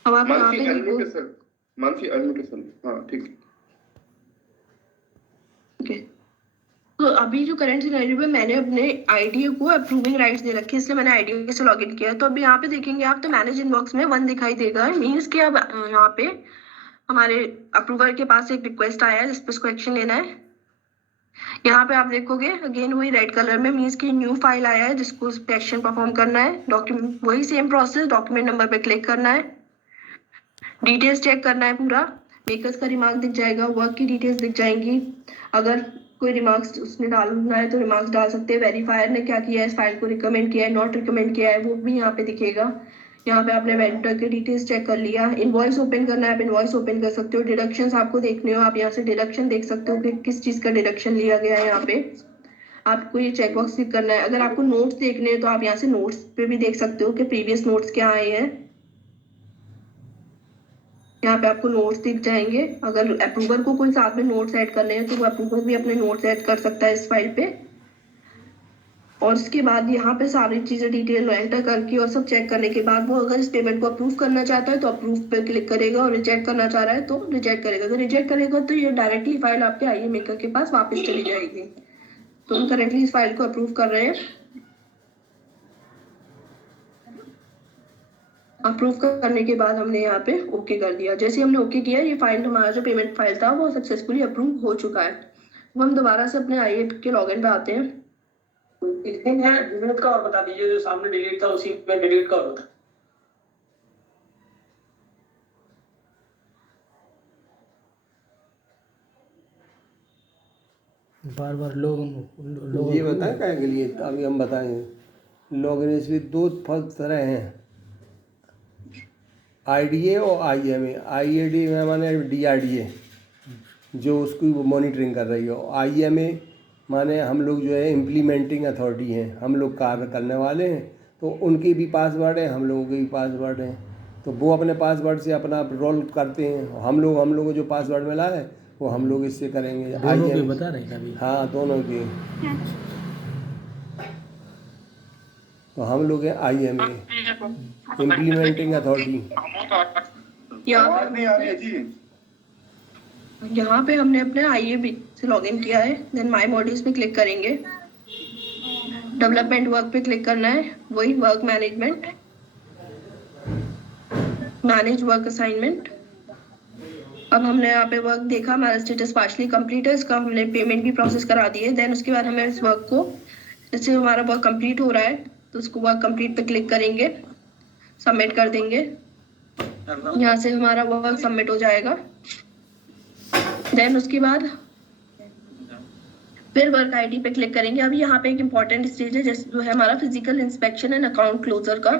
अब आप यहाँ मानसी पे अनम्यूट देखो। Sir, Mansi unmute sir. हाँ ठीक है। ओके, तो अभी जो करंट सिनेरियो पे मैंने अपने आईडीए को अप्रूविंग राइट्स दे रखे हैं, इसलिए मैंने आईडीए से लॉगिन किया है। तो अभी यहाँ पे देखेंगे आप तो मैनेज इनबॉक्स में 1 दिखाई देगा। मीन्स कि अब यहाँ पे हमारे अप्रूवर के पास एक रिक्वेस्ट आया है जिस पे उसको एक्शन लेना है। यहाँ पे आप देखोगे अगेन वही रेड कलर में, मीन्स की न्यू फाइल आया है जिसको उस पे एक्शन परफॉर्म करना है। डॉक्यूमेंट वही सेम प्रोसेस, डॉक्यूमेंट नंबर पे क्लिक करना है, डिटेल्स चेक करना है पूरा। मेकर्स का रिमार्क दिख जाएगा, वर्क की डिटेल्स दिख जाएंगी। अगर कोई रिमार्क्स उसने डालना है तो रिमार्क्स डाल सकते हैं। वेरीफायर ने क्या किया है, इस फाइल को रिकमेंड किया है, नॉट रिकमेंड किया है, वो भी यहाँ पे दिखेगा। यहाँ पे आपने वेंडर के डिटेल्स चेक कर लिया। इनवॉइस ओपन करना है, आप इनवॉइस ओपन कर सकते हो। डिडक्शंस आपको देखने हो, आप यहाँ से डिडक्शन देख सकते हो कि किस चीज का डिडक्शन लिया गया है। यहाँ पे आपको ये चेकबॉक्स क्लिक करना है। अगर आपको नोट्स देखने हैं तो आप यहाँ से नोट्स पे भी देख सकते हो कि प्रीवियस नोट्स क्या आए हैं। यहाँ पे आपको नोट्स दिख जाएंगे। अगर अप्रूवर को कोई साथ में नोट्स ऐड करने हैं तो वो अप्रूवर भी अपने नोट्स ऐड कर सकता है इस फाइल पे। और उसके बाद यहाँ पे सारी चीजें डिटेल एंटर करके और सब चेक करने के बाद वो अगर इस पेमेंट को अप्रूव करना चाहता है तो अप्रूव पे क्लिक करेगा, और रिजेक्ट करना चाह रहा है तो रिजेक्ट करेगा। अगर रिजेक्ट करेगा तो ये डायरेक्टली फाइल आपके आईए मेकर के पास वापस चली जाएगी। तो हम करेंटली इस फाइल को अप्रूव कर रहे हैं। अप्रूव करने के बाद हमने यहाँ पे ओके कर दिया। जैसे हमने ओके किया ये फाइल, हमारा जो पेमेंट फाइल था वो सक्सेसफुली अप्रूव हो चुका है। अब हम दोबारा से अपने आईए के लॉगिन पे आते हैं। लिंक है डिलीट का और बता दीजिए, जो सामने डिलीट था उसी में डिलीट का होता। बार बार लोग ये बताएं क्या के लिए, अभी हम बताएंगे। लॉगिन इसमें 2 तरह हैं, आईडीए और आईएमए। आईएडी में माने डीआरडीए जो उसकी मॉनिटरिंग कर रही हो। आईएमए माने हम लोग जो है इम्प्लीमेंटिंग अथॉरिटी हैं, हम लोग कार्य करने वाले हैं, तो उनकी भी पासवर्ड है, हम लोगों के भी पासवर्ड हैं। तो वो अपने पासवर्ड से अपना रोल करते हैं, हम लोगों को जो पासवर्ड मिला है वो हम लोग इससे करेंगे। दोनों के बता रहे हैं अभी। हाँ दोनों के। तो हम लोग हैं आईएमए, इम्प्लीमेंटिंग अथॉरिटी। यहाँ पे हमने अपने आईए से लॉगिन किया है। देन माय मॉड्यूल्स पे क्लिक करेंगे, डेवलपमेंट वर्क पे क्लिक करना है, वही work management, manage work assignment. अब हमने यहाँ पे वर्क देखा, हमारा स्टेटस पार्शली कंप्लीट है, इसका हमने पेमेंट भी प्रोसेस करा दी है। देन उसके बाद हमें इस वर्क को, जैसे हमारा वर्क कंप्लीट हो रहा है तो उसको वर्क कंप्लीट पे क्लिक करेंगे, सबमिट कर देंगे। यहाँ से हमारा वर्क सबमिट हो जाएगा। देन उसके बाद फिर वर्क आईडी पे क्लिक करेंगे। अभी यहाँ पे एक इम्पॉर्टेंट स्टेज है जैसे जो है हमारा physical inspection and account closure का।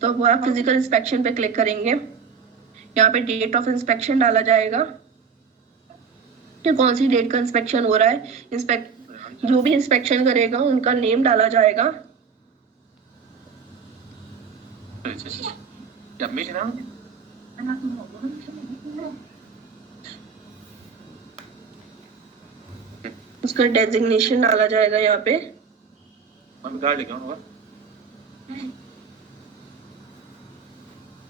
तो वो आप फिजिकल इंस्पेक्शन पे क्लिक करेंगे। यहाँ पे डेट ऑफ इंस्पेक्शन डाला जाएगा कि कौन सी डेट का इंस्पेक्शन हो रहा है। जो भी इंस्पेक्शन करेगा उनका नेम डाला जाएगा। उसका डेजिग्नेशन डाला जाएगा यहाँ पे।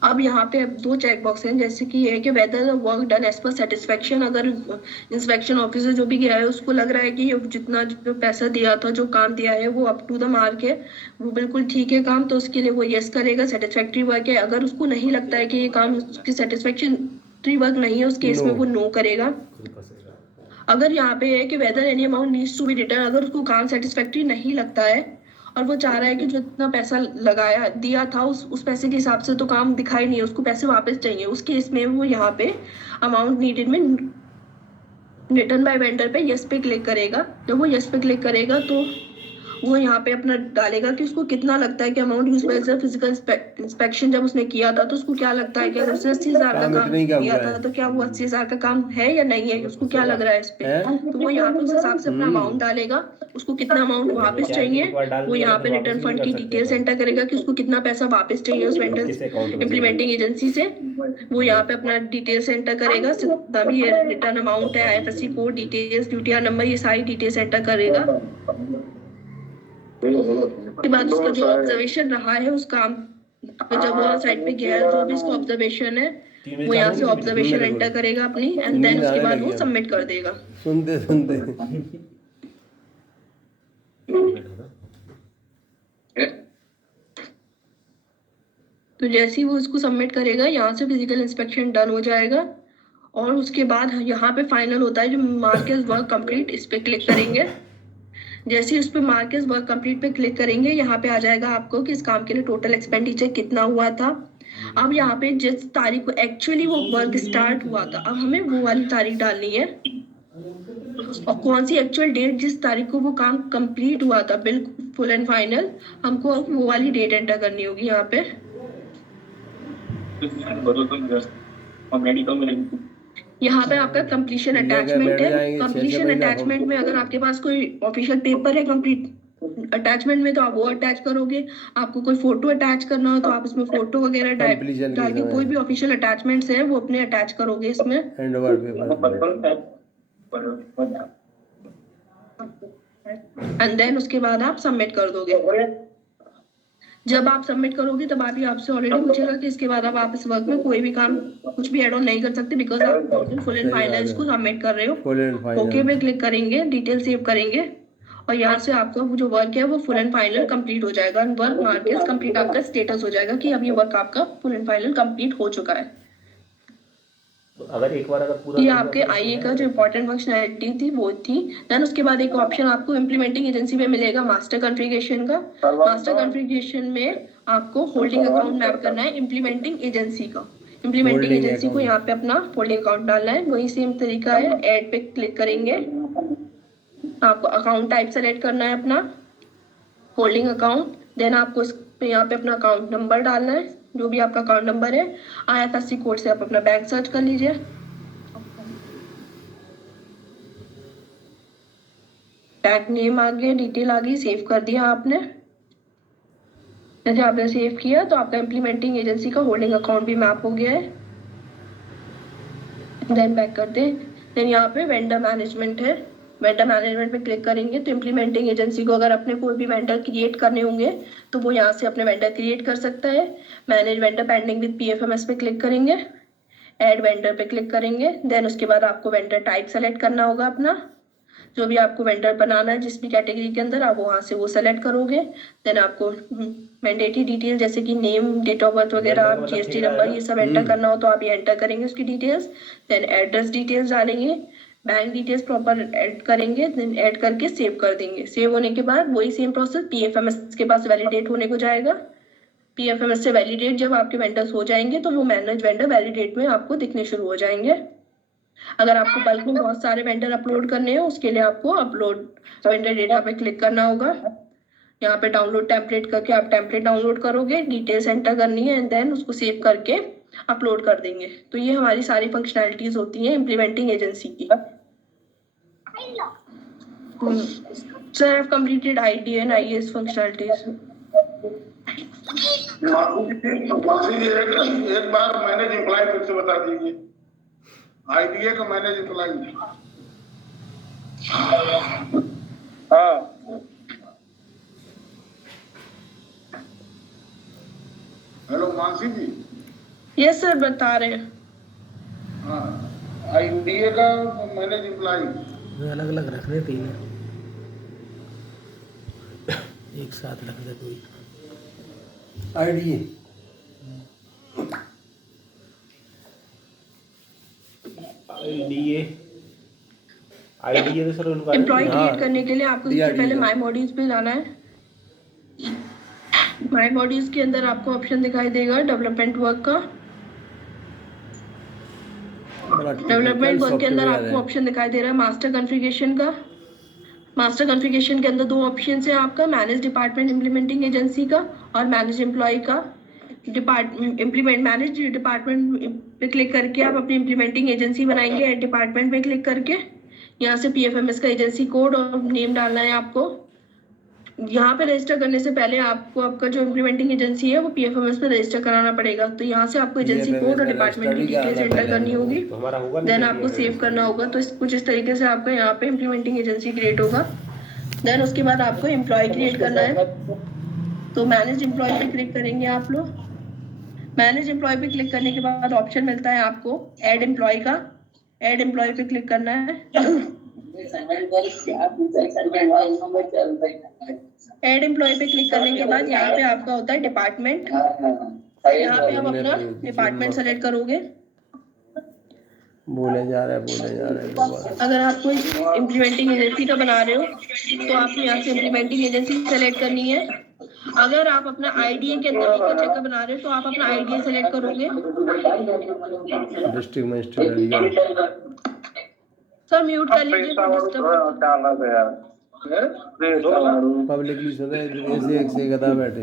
अब यहाँ पे 2 चेक बॉक्स हैं, जैसे कि ये है कि whether work done as per satisfaction. अगर इंस्पेक्शन ऑफिसर जो भी गया है उसको लग रहा है कि जितना जो पैसा दिया था, जो काम दिया है वो अप टू द मार्क है, वो बिल्कुल ठीक है काम, तो उसके लिए वो यस करेगा, सेटिस्फैक्ट्री वर्क है। अगर उसको नहीं लगता है कि ये काम उसकी सेटिस्फैक्ट्री वर्क नहीं है, उस केस में वो नो करेगा। अगर यहाँ पे है कि whether any amount needs to be return, अगर उसको काम सेटिस्फैक्ट्री नहीं लगता है और वो चाह रहा है कि जो इतना पैसा लगाया दिया था उस पैसे के हिसाब से तो काम दिखाई नहीं है, उसको पैसे वापस चाहिए, उस केस में वो यहाँ पे अमाउंट नीडेड में रिटर्न बाय वेंडर पे यस पे क्लिक करेगा। जब वो यस पे क्लिक करेगा तो वो यहाँ पे अपना डालेगा कि उसको कितना लगता है कि amount use by physical inspection जब उसने किया था तो उसको क्या लगता है कि अगर उसने 80,000 का काम काम इतने ही का किया हुआ था है। तो क्या वो 80,000 का काम है या नहीं है, उसको क्या लग रहा है इस पे। है? तो वो यहाँ पे उस हिसाब से अपना अमाउंट डालेगा, उसको कितना अमाउंट वापस चाहिए, वो यहाँ पे रिटर्न फंड की डिटेल्स एंटर करेगा कि उसको कितना पैसा वापस चाहिए उस वेंडर इम्प्लीमेंटिंग एजेंसी से। वो यहाँ पे अपना डिटेल्स एंटर करेगा, तभी ये रिटर्न अमाउंट है, IFSC code details, duty number, ये सारी डिटेल्स एंटर करेगा। उसके बाद उसका जो ऑब्जर्वेशन रहा है उस काम पे, जब वो साइट पे गया है जो भी इसका ऑब्जर्वेशन है वो यहाँ से ऑब्जर्वेशन एंटर करेगा अपनी, एंड देन उसके बाद वो सबमिट कर देगा। सुनते सुनते तो जैसे ही वो इसको सबमिट करेगा यहाँ से फिजिकल इंस्पेक्शन डन हो जाएगा और उसके बाद यहाँ पे फाइनल होता है जो मार्क एज वर्क कंप्लीट, इस पे क्लिक करेंगे। जैसे ही उस पे मार्क एज वर्क कंप्लीट पे क्लिक करेंगे यहाँ पे आ जाएगा आपको कि इस काम के लिए टोटल एक्सपेंडिचर कितना हुआ था। अब यहाँ पे जिस तारीख को एक्चुअली वो वर्क स्टार्ट हुआ था अब हमें वो वाली तारीख डालनी है, और कौन सी एक्चुअल डेट जिस तारीख को वो काम कंप्लीट हुआ था बिल्कुल फुल एंड फाइनल, हमको वो वाली डेट एंटर करनी होगी यहाँ पे। यहाँ पे आपका कंप्लीशन ये अगर अटैचमेंट बैठ है। जाएंगे, कंप्लीशन 6-6 महीना अटैचमेंट में अगर आपके पास कोई ऑफिशियल पेपर है कंप्लीट अटैचमेंट में तो आप वो अटैच करोगे, आपको कोई फोटो अटैच करना हो तो आप इसमें फोटो वगैरह Completion डाल के के कोई भी ऑफिशियल अटैचमेंट्स है वो अपने अटैच करोगे इसमें, hand over paper. And then उसके बाद आप सबमिट कर दोगे। जब आप सबमिट करोगे तब आप आपसे ऑलरेडी पूछेगा कि इसके बाद अब आप इस वर्क में कोई भी काम कुछ भी एड ऑन नहीं कर सकते, बिकॉज आप फुल एंड फाइनल इसको सबमिट कर रहे हो। फुल एंड ओके फाइनल पे क्लिक करेंगे, डिटेल सेव करेंगे और यहाँ से आपका वो जो वर्क है वो फुल एंड फाइनल कंप्लीट हो जाएगा। वर्क मार्क कंप्लीट आपका स्टेटस हो जाएगा कि अब ये वर्क आपका फुल एंड फाइनल कंप्लीट हो चुका है। अगर एक बार अगर पूरा ये आपके आईए का जो इंपॉर्टेंट फंक्शनैलिटी थी वो थी। देन उसके बाद एक ऑप्शन आपको इम्प्लीमेंटिंग एजेंसी में मिलेगा मास्टर कॉन्फ़िगरेशन का। मास्टर कॉन्फ़िगरेशन में आपको होल्डिंग अकाउंट मैप करना है इम्प्लीमेंटिंग एजेंसी का। इम्प्लीमेंटिंग Holding एजेंसी को account। यहाँ पे अपना होल्डिंग अकाउंट डालना है, वही सेम तरीका है। ऐड पे क्लिक करेंगे, आपको अकाउंट टाइप सेलेक्ट करना है अपना होल्डिंग अकाउंट। देन आपको इस पे यहाँ पे अपना अकाउंट नंबर डालना है, जो भी आपका अकाउंट नंबर है। IFSC कोड से आप अपना बैंक सर्च कर लीजिए। बैंक नेम आ गया, डिटेल आ गई, सेव कर दिया आपने। जैसे आपने सेव किया तो आपका इम्प्लीमेंटिंग एजेंसी का होल्डिंग अकाउंट भी मैप हो गया है। देन बैक करते हैं। देन यहाँ पे वेंडर मैनेजमेंट है, वेंडर मैनेजमेंट पे क्लिक करेंगे तो इम्प्लीमेंटिंग एजेंसी को अगर अपने कोई भी वेंडर क्रिएट करने होंगे तो वो यहाँ से अपने वेंडर क्रिएट कर सकता है। Manage vendor pending with PFMS पे क्लिक करेंगे, ऐड वेंडर पे क्लिक करेंगे। देन उसके बाद आपको वेंडर टाइप सेलेक्ट करना होगा अपना, जो भी आपको वेंडर बनाना है जिस भी कैटेगरी के अंदर आप वहाँ से वो सेलेक्ट करोगे। देन आपको मैंडेटरी डिटेल जैसे कि नेम, डेट ऑफ बर्थ वगैरह, GST नंबर ये सब एंटर करना हो तो आप ये एंटर करेंगे उसकी डिटेल्स। देन एड्रेस डिटेल्स डालेंगे, बैंक डिटेल्स प्रॉपर ऐड करेंगे, देन ऐड करके सेव कर देंगे। सेव होने के बाद वही सेम प्रोसेस PFMS के पास वैलिडेट होने को जाएगा। PFMS से वैलिडेट जब आपके वेंडर्स हो जाएंगे तो वो मैनेज वेंडर वैलिडेट में आपको दिखने शुरू हो जाएंगे। अगर आपको बल्क में बहुत सारे वेंडर अपलोड करने हैं उसके लिए आपको अपलोड वेंडर डेटा पे क्लिक करना होगा। यहाँ पे डाउनलोड टेम्पलेट करके आप टेम्पलेट डाउनलोड करोगे, डिटेल्स एंटर करनी है एंड देन उसको सेव करके अपलोड कर देंगे। तो ये हमारी सारी फंक्शनैलिटीज होती हैं इम्प्लीमेंटिंग एजेंसी की। Sir I have completed IDA and IAS functionalities. एक बार मैनेज एम्प्लॉय फिर से बता दीजिए। IDA का मैनेज एम्प्लॉय। हाँ हेलो मानसी जी। यस सर बता रहे हैं। हाँ IDA का मैनेज एम्प्लॉय। अलग अलग रखने तीन एक साथ रख दे कोई IDA IDA आईडी तो सर उनका एम्प्लॉय है। क्रिएट करने के लिए आपको सबसे DRDA पहले का। माई मॉड्यूल्स पे जाना है। माई मॉड्यूल्स के अंदर आपको ऑप्शन दिखाई देगा डेवलपमेंट वर्क का। बड़ा डेवलपमेंट टिपिकल वर्क के अंदर सॉफ्टवेयर आपको है। ऑप्शन दिखाई दे रहा है मास्टर कॉन्फ़िगरेशन का। मास्टर कॉन्फ़िगरेशन के अंदर दो ऑप्शन है आपका, मैनेज डिपार्टमेंट इम्प्लीमेंटिंग एजेंसी का और मैनेज एम्प्लॉय का। मैनेज डिपार्टमेंट पे क्लिक करके आप अपनी इम्प्लीमेंटिंग एजेंसी बनाएंगे। एड डिपार्टमेंट पे क्लिक करके यहाँ से PFMS का एजेंसी कोड और नेम डालना है आपको। यहाँ पे रजिस्टर करने से पहले आपको आपका जो इम्प्लीमेंटिंग एजेंसी है वो PFMS पे रजिस्टर कराना पड़ेगा। तो यहाँ से आपको एजेंसी PFMS कोड और का डिपार्टमेंट की रजिस्टर भी डिटेल्स कराना एंटर पहले करनी हम लोगों होगी। तो हमारा होगा देन नहीं आपको सेव करना होगा। तो कुछ इस तरीके से आपका यहाँ पे इम्प्लीमेंटिंग एजेंसी क्रिएट होगा। देन उसके बाद आपको एम्प्लॉय क्रिएट करना है। तो मैनेज एम्प्लॉय पे क्लिक करेंगे आप लोग। मैनेज एम्प्लॉय पे क्लिक करने के बाद ऑप्शन मिलता है आपको ऐड एम्प्लॉय का। ऐड एम्प्लॉय पे क्लिक करना है। ऐड एम्प्लॉय पे क्लिक करने के बाद यहाँ पे आपका होता है डिपार्टमेंट। यहाँ पे आप अपना डिपार्टमेंट सेलेक्ट करोगे। बोले जा रहा है दोबारा। अगर आप कोई इम्प्लीमेंटिंग एजेंसी का बना रहे हो तो आपको यहाँ से इम्प्लीमेंटिंग एजेंसी सेलेक्ट करनी है। अगर आप अपना IDA के अंदर एक चेक बना रहे हो तो आप अपना IDA सेलेक्ट करोगे। District magistrate Aligarh. Sir mute कर लीजिए, डिस्टर्ब। पब्लिकली सुन रहे ऐसे एक से गधा बैठे।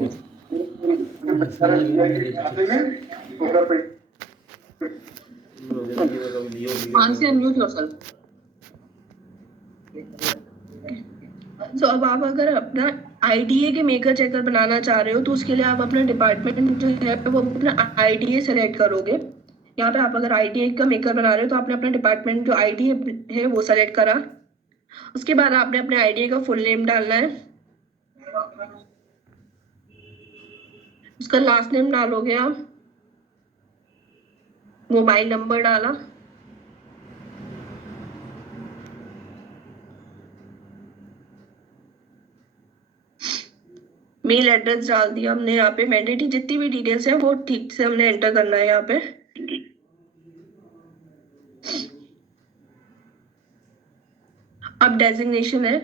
तो अब आप अगर अपना IDA के मेकर चेकर बनाना चाह रहे हो तो उसके लिए आप अपना डिपार्टमेंट जो है वो अपना IDA सेलेक्ट करोगे। यहाँ पे आप अगर IDA का मेकर बना रहे हो तो आपने अपना डिपार्टमेंट जो IDA है वो सेलेक्ट करा। उसके बाद आपने अपने IDA का फुल नेम डालना है। उसका लास्ट नेम डालोगे आप। मोबाइल नंबर डाला। मेल एड्रेस डाल दिया हमने। यहाँ पे मैंडेटरी जितनी भी डिटेल्स हैं वो ठीक से हमने एंटर करना है यहाँ पे। अब डेजिग्नेशन है।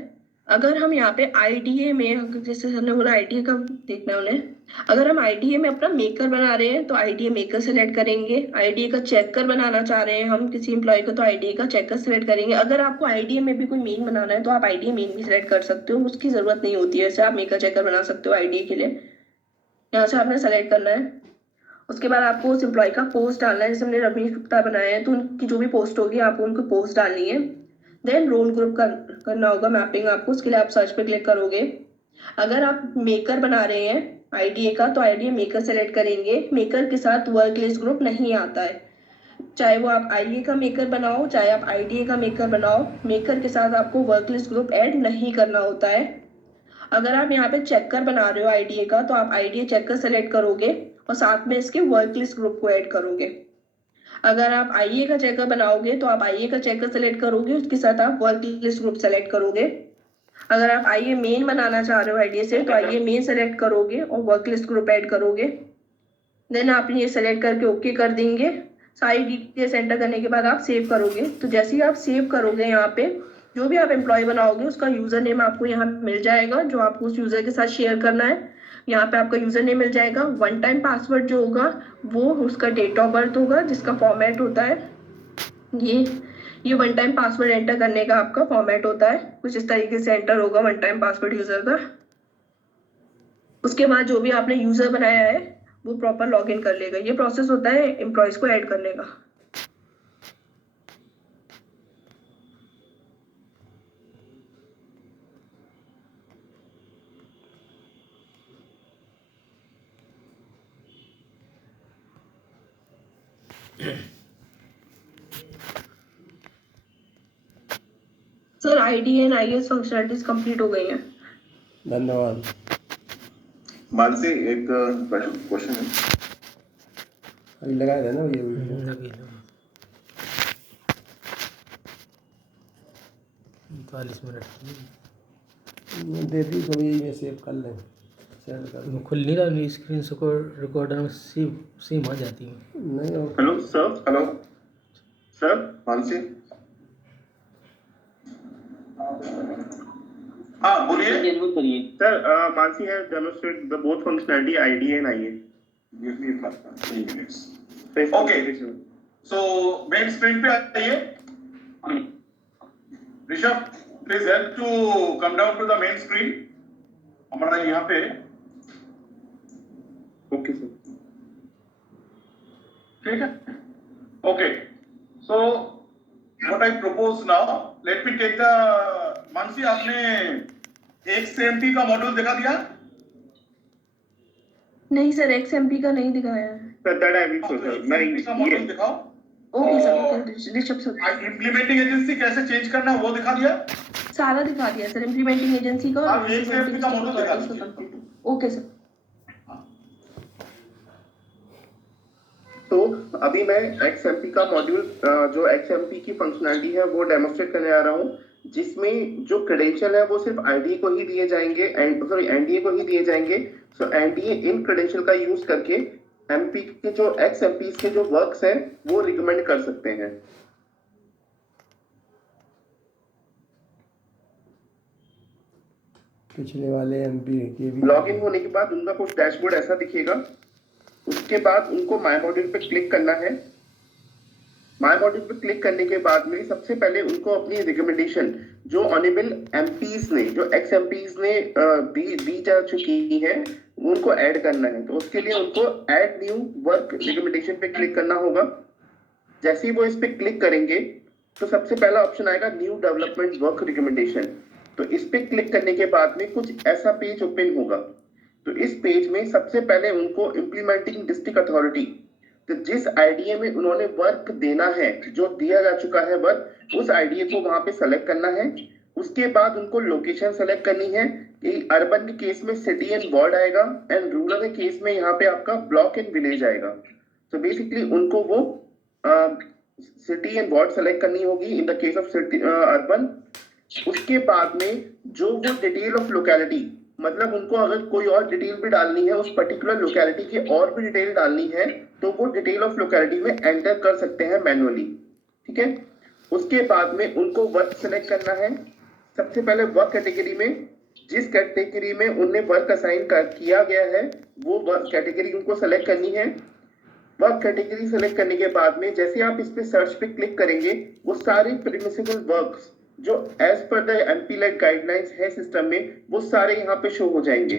अगर हम यहाँ पे IDA में, जैसे हमने बोला IDA का देखना है उन्हें, अगर हम IDA में अपना मेकर बना रहे हैं तो IDA मेकर सेलेक्ट करेंगे। IDA का चेकर बनाना चाह रहे हैं हम किसी एम्प्लॉय को तो IDA का चेकर सेलेक्ट करेंगे। अगर आपको IDA में भी कोई मेन बनाना है तो आप IDA मेन भी सेलेक्ट कर सकते हो, उसकी जरूरत नहीं होती है। जैसे आप मेकर चेकर बना सकते हो IDA के लिए। यहाँ से आपने सेलेक्ट करना है। उसके बाद आपको उस एम्प्लॉय का पोस्ट डालना है। जैसे हमने रमेश गुप्ता बनाया है तो उनकी जो भी पोस्ट होगी आपको उनको पोस्ट डालनी है। देन रोल ग्रुप करना होगा मैपिंग आपको। उसके लिए आप सर्च पे क्लिक करोगे। अगर आप मेकर बना रहे हैं IDA का तो IDA मेकर सेलेक्ट करेंगे। मेकर के साथ वर्क लिस्ट ग्रुप नहीं आता है। चाहे वो आप IA का मेकर बनाओ चाहे आप IDA का मेकर बनाओ, मेकर के साथ आपको वर्क लिस्ट ग्रुप ऐड नहीं करना होता है। अगर आप यहाँ पे चेकर बना रहे हो IDA का तो आप IDA चेकर सेलेक्ट करोगे और साथ में इसके वर्क लिस्ट ग्रुप को ऐड करोगे। अगर आप IA का चेकर बनाओगे तो आप IA का चेकर सेलेक्ट करोगे, उसके साथ आप वर्क लिस्ट ग्रुप सेलेक्ट करोगे। अगर आप IA मेन बनाना चाह रहे हो IDA से तो IA मेन सेलेक्ट करोगे और वर्क लिस्ट ग्रुप ऐड करोगे। देन आप ये सेलेक्ट करके ओके कर देंगे। सारी डिटेल्स एंटर करने के बाद आप सेव करोगे। तो जैसे ही आप सेव करोगे यहाँ पे जो भी आप एम्प्लॉय बनाओगे उसका यूजर नेम आपको यहाँ मिल जाएगा जो आपको उस यूजर के साथ शेयर करना है। यहाँ पे आपका यूजर नेम मिल जाएगा। वन टाइम पासवर्ड जो होगा वो उसका डेट ऑफ बर्थ होगा जिसका फॉर्मेट होता है ये वन टाइम पासवर्ड एंटर करने का आपका फॉर्मेट होता है। कुछ इस तरीके से एंटर होगा वन टाइम पासवर्ड यूजर का। उसके बाद जो भी आपने यूजर बनाया है वो प्रॉपर लॉगिन कर लेगा। ये प्रोसेस होता है एम्प्लॉयज को ऐड करने का। Sir IDA and IS functionalities complete हो गई हैं। धन्यवाद। मानसी एक क्वेश्चन है। अभी लगाया था ना ये वीडियो। लगे 45 मिनट दे दी तो यही में सेव कर लें, सेव कर लें। खुल नहीं रहा स्क्रीन से, रिकॉर्डर में सेम आ जाती है। नहीं hello sir, hello sir, Mansi हाँ बोलिए। Sir Mansi has demonstrated the both functionality IDA and आईए। Give me 3 minutes. Okay. So main screen पे आइए। Rishabh, please help to come down to the main screen. हमारा यहाँ पे। Okay sir. ठीक है? Okay. So what I propose now, let me take the Mansi, आपने XMP का मॉड्यूल दिखा दिया? नहीं सर, XMP का नहीं दिखाया है। Sir that I will show sir. मैं XMP का मॉड्यूल दिखाओ। Okay sir, okay Rishabh sir. Implementing agency कैसे चेंज करना है वो दिखा दिया? सारा दिखा दिया सर, इम्प्लीमेंटिंग एजेंसी का आप XMP का मॉड्यूल दिखा दीजिए। Okay sir. तो अभी मैं XMP का मॉड्यूल जो XMP की फंक्शनैलिटी है वो डेमोन्स्ट्रेट करने आ रहा हूँ, जिसमें जो क्रेडेंशियल है वो सिर्फ आईडी को ही दिए जाएंगे, एनडीए को ही दिए जाएंगे। सो एनडीए इन क्रेडेंशियल का यूज करके एमपी के जो XMPs के जो वर्क्स हैं वो रिकमेंड कर सकते हैं। पिछले वाले एमपी के भी लॉग इन होने के बाद उनका कुछ डैशबोर्ड ऐसा दिखेगा। उसके बाद उनको माय मॉड्यूल पे क्लिक करना है। माय मॉड्यूल पे क्लिक करने के बाद में सबसे पहले उनको अपनी रिकमेंडेशन जो ऑनेबल एमपीज ने, जो एक्स एमपीज ने दी जा चुकी है, उनको ऐड करना है। तो उसके लिए उनको ऐड न्यू वर्क रिकमेंडेशन पे क्लिक करना होगा। जैसे ही वो इस पे क्लिक करेंगे तो सबसे पहला ऑप्शन आएगा न्यू डेवलपमेंट वर्क रिकमेंडेशन। तो इस पे क्लिक करने के बाद में कुछ ऐसा पेज ओपन होगा। तो इस पेज में सबसे पहले उनको इम्प्लीमेंटिंग डिस्ट्रिक्ट अथॉरिटी, तो जिस आईडीए में उन्होंने वर्क देना है, जो दिया जा चुका है वर्क, उस आईडीए को वहां पे सेलेक्ट करना है। उसके बाद उनको लोकेशन सेलेक्ट करनी है। अर्बन के केस में सिटी एंड वार्ड आएगा, एंड रूरल के केस में यहाँ पे आपका ब्लॉक एंड विलेज आएगा। तो बेसिकली उनको वो सिटी एंड वार्ड सेलेक्ट करनी होगी in the case of city urban. उसके बाद में जो वो डिटेल ऑफ लोकेलिटी, मतलब उनको अगर कोई और डिटेल भी डालनी है, उस पर्टिकुलर लोकेलिटी की और भी डिटेल डालनी है, तो वो डिटेल ऑफ लोकेलिटी में एंटर कर सकते हैं मैनुअली। ठीक है। उसके बाद में उनको वर्क सेलेक्ट करना है। सबसे पहले वर्क कैटेगरी में जिस कैटेगरी में उन्हें वर्क असाइन किया गया है वो वर्क कैटेगरी उनको सेलेक्ट करनी है। वर्क कैटेगरी सेलेक्ट करने के बाद में जैसे आप इस पे सर्च पे क्लिक करेंगे, वो सारे परमिसिबल वर्क्स जो as per the MP laid guidelines है सिस्टम में, वो सारे यहाँ पे शो हो जाएंगे।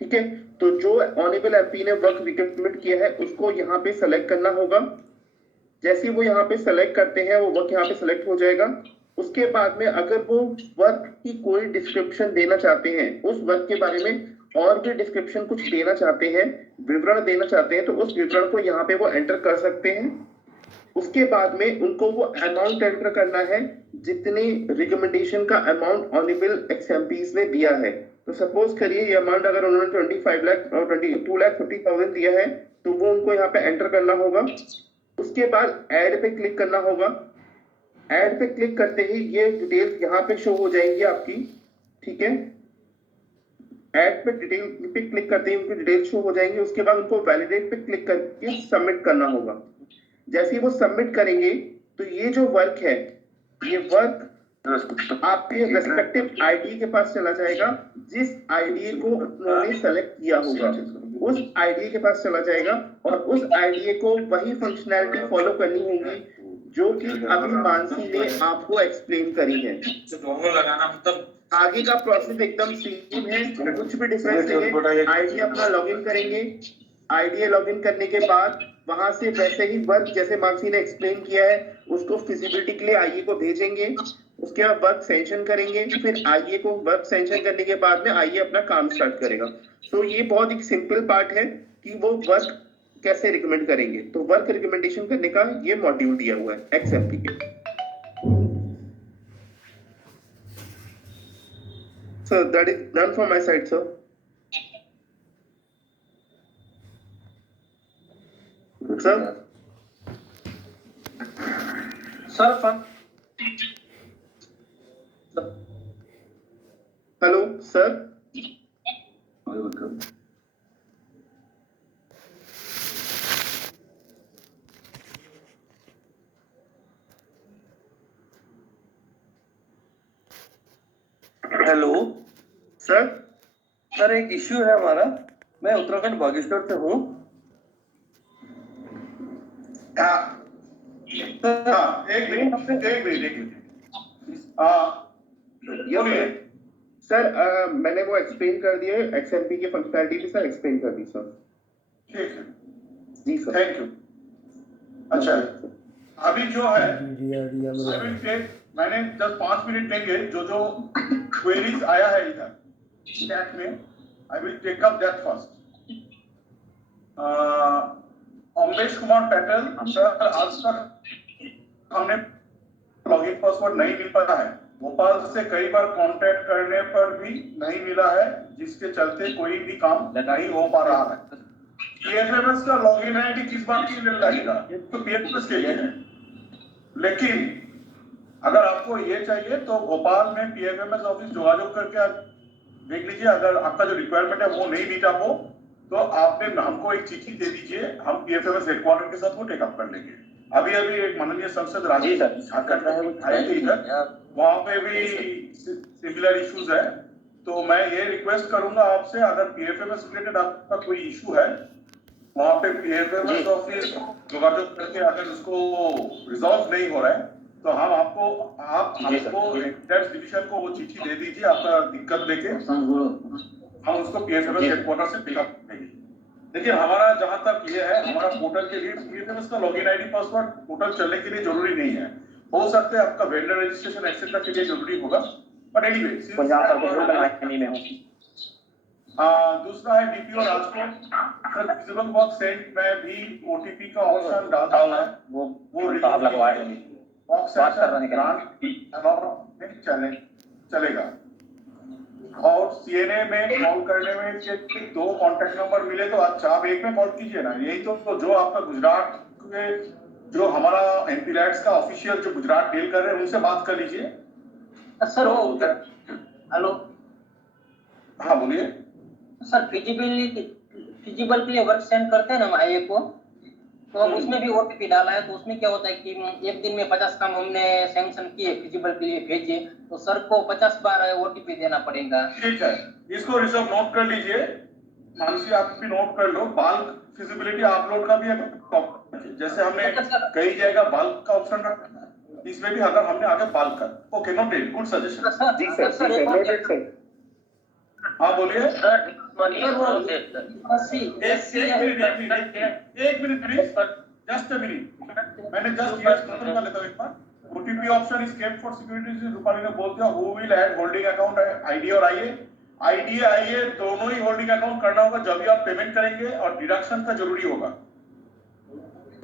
ठीक है। तो जो ऑनेबल एमपी ने वर्क रिकमेंड किया है उसको यहाँ पे सेलेक्ट करना होगा। जैसे वो यहाँ पे सेलेक्ट करते हैं वो वर्क यहाँ पे सेलेक्ट हो जाएगा। उसके बाद में अगर वो वर्क की कोई डिस्क्रिप्शन देना चाहते हैं, उस वर्क के बारे में और भी डिस्क्रिप्शन कुछ देना चाहते हैं, विवरण देना चाहते हैं, तो उस विवरण को यहाँ पे वो एंटर कर सकते हैं। उसके बाद में उनको वो अमाउंट एंटर करना है जितने रिकमेंडेशन का अमाउंट ऑनेबल एक्सएमपीज ने दिया है। तो सपोज करिए ये अमाउंट अगर उन्होंने 25 लाख और 2,50,000 दिया है, तो वो उनको यहाँ पे एंटर करना होगा। उसके बाद ऐड पे क्लिक करना होगा। ऐड पे क्लिक करते ही ये डिटेल्स यहाँ पे शो हो जाएंगी आपकी। ठीक है। ऐड पे डिटेल पे क्लिक करते ही उनकी डिटेल शो हो जाएंगी। उसके बाद उनको वैलिडेट पे क्लिक करके सबमिट करना होगा। जैसे ही वो सबमिट करेंगे तो ये जो वर्क है, ये वर्क आपके रेस्पेक्टिव आईडी के पास चला जाएगा। जिस आईडी को उन्होंने सेलेक्ट किया होगा उस आईडी के पास चला जाएगा, और उस आईडी को वही फंक्शनैलिटी फॉलो करनी होगी जो कि अभी मानसी ने आपको एक्सप्लेन करी है। आगे का प्रोसेस एकदम सेम है, कुछ भी डिफरेंस नहीं है। आईडी अपना लॉगिन करेंगे। आईडी लॉगिन करने के बाद वहां से वैसे ही वर्क जैसे मानसी ने एक्सप्लेन किया है उसको फिजिबिलिटी के लिए आईए को भेजेंगे। उसके बाद वर्क सेंशन करेंगे। फिर आईए को वर्क सेंशन करने के बाद में आईए अपना काम स्टार्ट करेगा। तो ये बहुत एक सिंपल पार्ट है कि वो वर्क कैसे रिकमेंड करेंगे। तो वर्क रिकमेंडेशन करने का ये मॉड्यूल दिया हुआ है एक्सएमपी के। So that is done from my side, sir. Sir? Sir, fun. Hello, sir? Hello. Sir sir एक इश्यू है हमारा, मैं उत्तराखंड बागेश्वर से हूँ। एक मिनट बोलिए। सर मैंने वो एक्सप्लेन कर दिए, XMP की फंक्शनैलिटी भी सर एक्सप्लेन कर दी सर। ठीक है, जी सर, थैंक यू। अच्छा, अभी जो है मैंने 10-5 मिनट लेंगे, जो क्वेरीज आया है इधर चैट में, I will take up that first. Amresh Kumar Patel sir, आज तक हमने लॉगिन पासवर्ड नहीं मिल पाया है। भोपाल से कई बार कांटेक्ट करने पर भी नहीं मिला है, जिसके चलते कोई भी काम नहीं हो पा रहा है। पीएफएमएस का लॉगिन आईडी किस बात के लिए लगेगा? तो पीएफएमएस के लिए है। लेकिन अगर आपको ये चाहिए तो भोपाल में पीएफएमएस ऑफिस जोगाजोग करके आप देख लीजिए। अगर आपका जो रिक्वायरमेंट है वो नहीं मीटा हो तो आपने हमको एक चिट्ठी दे दीजिए, हम पीएफएमएस हेडक्वार्टर के साथ वो टेकअप कर लेंगे। अभी एक माननीय सांसद राजीव झारखंड आए थे इधर, वहां पे भी सिमिलर इश्यूज है। तो मैं ये रिक्वेस्ट करूंगा आपसे, अगर पीएफएमएस रिलेटेड आपका कोई इशू है, वहां पे पीएफएमएस ऑफिस जोगाजोग करके अगर उसको रिजॉल्व नहीं हो रहा है तो आप हमको टैक्स डिवीजन को वो चिट्ठी दे दीजिए आपका दिक्कत लेके, हम उसको पीएफएमएस हेडक्वार्टर से पिकअप करेंगे। देखिए हमारा जहां तक ये है, हमारा पोर्टल के लिए पीएफएमएस का लॉगिन आईडी पासवर्ड पोर्टल चलने के लिए जरूरी नहीं है। हो सकता है आपका वेंडर रजिस्ट्रेशन एक्सेट्रा के लिए जरूरी होगा, बट एनीवे दूसरा है DPO Rajkot sir, visible box send में भी ओटीपी का ऑप्शन डालता है, वो आप लगवाए बॉक्स चलेगा। और सीएनए में कॉल करने में 2 कॉन्टेक्ट नंबर मिले तो अच्छा आप एक में कॉल कीजिए ना। यही तो जो आपका गुजरात के जो हमारा एमपीलैट्स का ऑफिशियल जो गुजरात डील कर रहे हैं उनसे बात कर लीजिए। सर वो हेलो, हाँ बोलिए सर फिजिबल के लिए वर्क सेंड करते हैं ना हम आईए को, तो हम उसमें भी ओटीपी डाला है। तो उसमें क्या होता है कि एक दिन में 50 काम हमने सैंक्शन किए फिजिबल के लिए भेजे, तो सर को 50 बार ओटीपी देना पड़ेगा। ठीक है, इसको रिजर्व नोट कर लीजिए, मानसी आप भी नोट कर लो। बाल्क फिजिबिलिटी अपलोड का भी एक, जैसे हमने कई जगह बाल्क का ऑप्शन रखा, इसमें भी अगर हमने आगे बाल्क का, ओके नोटेड, गुड सजेशन। जी सर, नोटेड सर। हाँ बोलिए। एक minute please, just a minute, मैंने जस्ट यस खत्म कर लेता हूँ एक बार। OTP option is kept for security, Rupali ने बोल दिया। Who will add holding account ID और आईए दोनों ही होल्डिंग अकाउंट करना होगा जब भी आप पेमेंट करेंगे, और डिडक्शन का जरूरी होगा।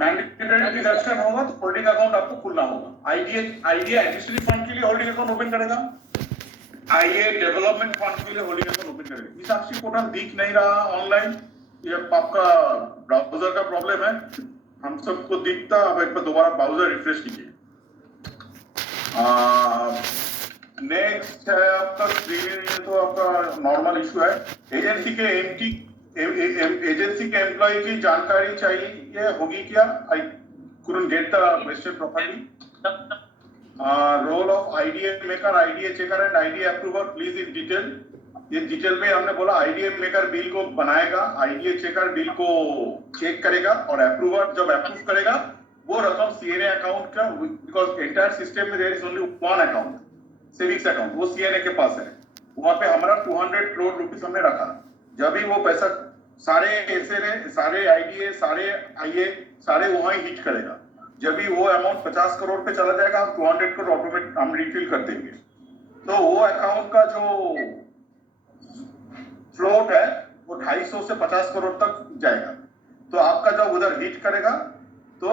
मैंडेटरी डिडक्शन होगा तो होल्डिंग अकाउंट आपको खुलना होगा। आईडी एडिशनल फंड के लिए होल्डिंग अकाउंट ओपन करेगा, आईए डेवलपमेंट फंड के लिए होल्डिंग अकाउंट ओपन करेगा। इस आपसी पोर्टल दिख नहीं रहा ऑनलाइन, ये आपका ब्राउजर का प्रॉब्लम है, हम सबको दिखता। अब एक बार दोबारा ब्राउजर रिफ्रेश कीजिए। नेक्स्ट है आपका स्क्रीन, तो आपका नॉर्मल इशू है। एजेंसी के एम्प्लॉय की जानकारी चाहिए होगी क्या? आई couldn't get the question properly. Role of IDA maker, IDA checker and IDA approver, please in detail. ये डिटेल में हमने बोला IDA मेकर बिल को बनाएगा, IDA चेकर बिल को चेक करेगा, और अप्रूवर जब अप्रूव करेगा वो रकम सीएनए अकाउंट का, बिकॉज एंटायर सिस्टम में there is only one account, savings account, वो सीएनए के पास है। वहां पे हमारा 200 करोड़ रुपीस हमने रखा। जब भी वो पैसा सारे एसएनए, सारे आईडीए, सारे आईए, सारे वहां ही हिट करेगा। जब भी वो अमाउंट 50 करोड़ पे चला जाएगा, हम 200 करोड़ ऑटोमेटिक हम रिफिल कर देंगे। तो वो अकाउंट का जो फ्लोट है वो 250 से 50 करोड़ तक जाएगा। तो आपका जब उधर हिट करेगा तो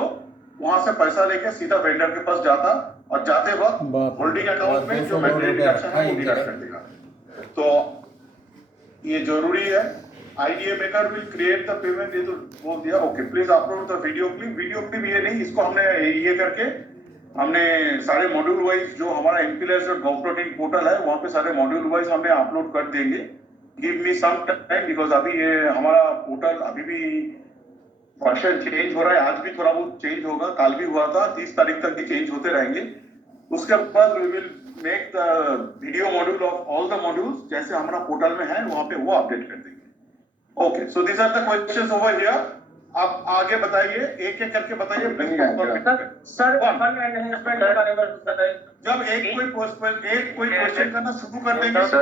वहां से पैसा लेके सीधा वेंडर के पास जाता, और जाते वक्त होल्डिंग अकाउंट में जो मैंडेटरी डिडक्शन है वो डिडक्ट कर देगा। तो ये जरूरी है। IDA maker will create the payment, ये तो बोल दिया। Okay, please upload the video clip ये नहीं, इसको हमने ये करके हमने सारे मॉड्यूल वाइज जो हमारा एमपीएलएस और गवर्नमेंट पोर्टल है वहां पे सारे मॉड्यूल वाइज हमने अपलोड कर देंगे। Give me some time, because अभी ये हमारा पोर्टल अभी भी वर्जन चेंज हो रहा है। आज भी थोड़ा बहुत चेंज होगा, कल भी हुआ था, 30 तारीख तक भी चेंज होते रहेंगे। उसके बाद we will make the video module of all the modules जैसे हमारा पोर्टल में है वहाँ पे वो अपडेट कर देंगे. Okay, so these are the questions over here. आप आगे बताइए, एक एक करके बताइए. सर फंड एनहेंसमेंट के बारे में बताइए. जब एक कोई क्वेश्चन करना शुरू कर देंगे तो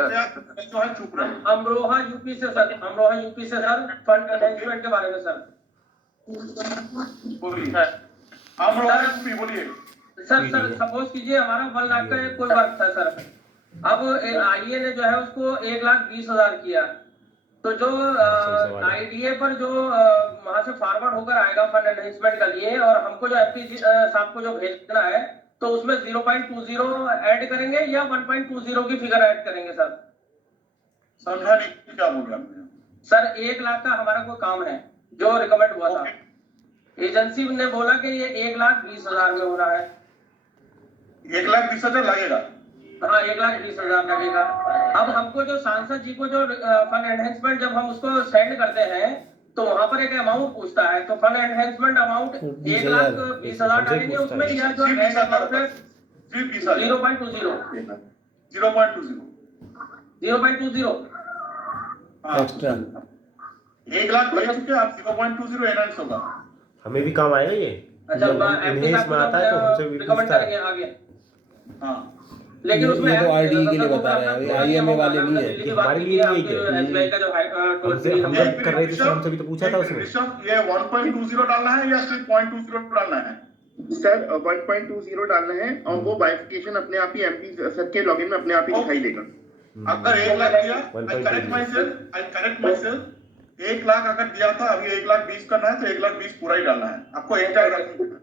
जो है चुप रहे. अमरोहा यूपी से सर फंड एनहेंसमेंट के बारे में सर बोलिए. अमरोहा यूपी बोलिए. सर सपोज कीजिए हमारा 1 लाख का एक कोई वर्क था सर. अब आईए ने जो है उसको 1,20,000 किया, तो जो आईडीए पर जो वहां से फॉरवर्ड होकर आएगा फंड एनहेंसमेंट के लिए और हमको जो एफपी साहब को जो भेजना है तो उसमें 0.20 ऐड करेंगे या 1.20 की फिगर ऐड करेंगे सर? समझा नहीं क्या बोल रहे हैं सर. 1 लाख का हमारा कोई काम है जो रिकमेंड हुआ था. एजेंसी ने बोला कि ये 1,20,000 में हो रहा है. 1,20,000 लगेगा. हाँ 1,20,000 लगेगा. अब हमको जो सांसद जी को जो फंड एनहेंसमेंट जब हम उसको सेंड करते हैं तो वहां पर एक अमाउंट पूछता है, तो फंड एनहेंसमेंट अमाउंट 1,20,000 डालेंगे उसमें या जो 0.20 एक्स्ट्रा 1 लाख भेज चुके आप 0.20 एनहांस होगा. हमें भी काम आएगा ये. अच्छा इनहेंस में आता है तो हमसे भी रिकमेंड पूछता करेंगे है. आगे. हाँ लेकिन उसमें ये तो आरडी के लिए बता रहे हैं, आईएमए वाले नहीं है. हमारे लिए नहीं है. एसबीआई का जो हमसे हम जब कर रहे थे तो हमसे भी तो पूछा था उसमें. ये 1.20 डालना है या सिर्फ 0.20 डालना है? सर 1.20 डालना है और वो बाइफिकेशन अपने आप ही एमपी सर के लॉगिन में अपने आप ही दिखाई देगा. अगर 1 लाख दिया, I correct myself, 1 लाख अगर दिया था अभी 1,20,000 करना है तो 1,20,000 पूरा ही डालना है. आपको एक जगह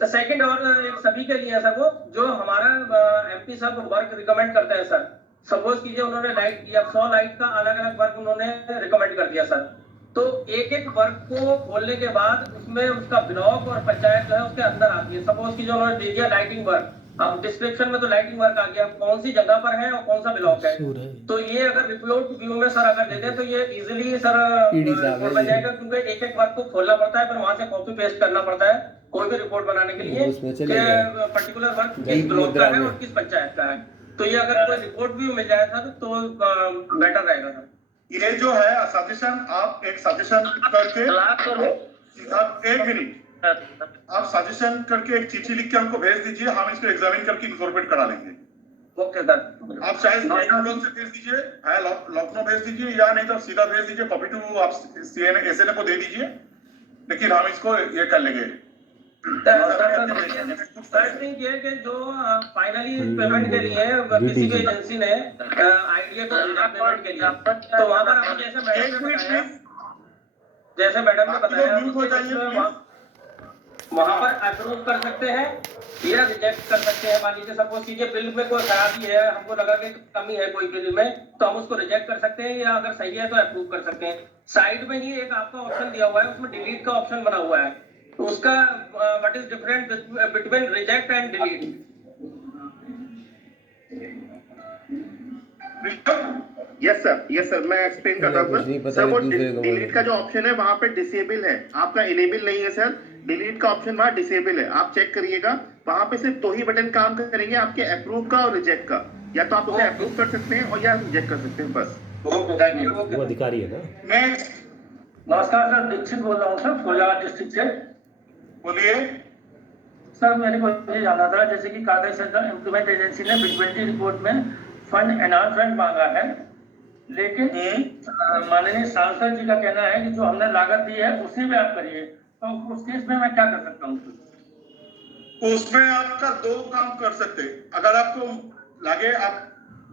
सेकंड और एक सभी के लिए सर वो जो हमारा एमपी साहब वर्क रिकमेंड करते हैं सर. सपोज कीजिए उन्होंने लाइट किया, 100 लाइट का अलग अलग वर्क उन्होंने रिकमेंड कर दिया सर. तो एक एक वर्क को खोलने के बाद उसमें उसका ब्लॉक और पंचायत जो है उसके अंदर आती है. सपोज कीजिए उन्होंने दे दिया लाइटिंग वर्क, अब डिस्क्रिप्शन में तो लाइटिंग वर्क आ गया, कौन सी जगह पर है और कौन सा ब्लॉक है. तो ये अगर रिपोर्ट व्यू में सर अगर दे दे तो ये इजीली सर रिपोर्ट बन जाएगा, क्योंकि एक एक वर्क को खोलना पड़ता है, फिर वहां से कॉपी पेस्ट करना पड़ता है कोई भी रिपोर्ट बनाने के लिए कि पर्टिकुलर वर्क किस ब्लॉक का है और किस पंचायत का है. तो ये अगर कोई रिपोर्ट व्यू मिल जाए सर तो बेटर रहेगा सर. ये जो है सजेशन, आप एक सजेशन करके एक मिनट आप सजेशन करके एक चिट्ठी लिख के हमको भेज दीजिए, हम इसको एग्जामिन करके इनकॉर्पोरेट करा लेंगे. Okay sir. आप चाहे लखनऊ से भेज दीजिए, लखनऊ भेज दीजिए या नहीं तो सीधा भेज दीजिए, कॉपी टू आप एसएनए को दे दीजिए, लेकिन हम इसको ये कर लेंगे. जो फाइनली पेमेंट के लिए किसी भी एजेंसी ने आईडीए को पेमेंट के लिए तो वहां पर हम जैसे मैडम ने बताया वहां पर अप्रूव कर सकते हैं या रिजेक्ट कर सकते हैं. मान लीजिए सपोज कीजिए बिल में कोई खराबी है, हमको लगा कि कमी है कोई बिल में, तो हम उसको रिजेक्ट कर सकते हैं या अगर सही है तो अप्रूव कर सकते हैं. साइड में ही एक आपका ऑप्शन दिया हुआ है, उसमें डिलीट का ऑप्शन बना हुआ है, तो उसका what is different between reject and delete? Yes sir मैं एक्सप्लेन करता हूँ सर. वो डिलीट का जो ऑप्शन है वहाँ पे डिसेबल है, आपका इनेबल नहीं है सर. डिलीट का ऑप्शन वहाँ डिसेबल है, आप चेक करिएगा. वहाँ पे सिर्फ 2 ही बटन काम करेंगे आपके, अप्रूव का और रिजेक्ट का. या तो आप उसे अप्रूव कर सकते हैं और या रिजेक्ट कर सकते हैं बस. वो अधिकारी है ना. नमस्कार सर, दीक्षित बोल रहा हूँ सर, फुलझार डिस्ट्रिक्ट से. बोलिए सर. मेरे को ये जानना था, जैसे कि कागज सेंट्रल एम्प्लॉयमेंट एजेंसी ने बिग रिपोर्ट में फंड एनहांसमेंट मांगा है, लेकिन माननीय सांसद जी का कहना है कि जो हमने लागत दी है उसी में आप करिए, तो उस केस में मैं क्या कर सकता हूँ? उसमें आपका 2 काम कर सकते. अगर आपको लगे आप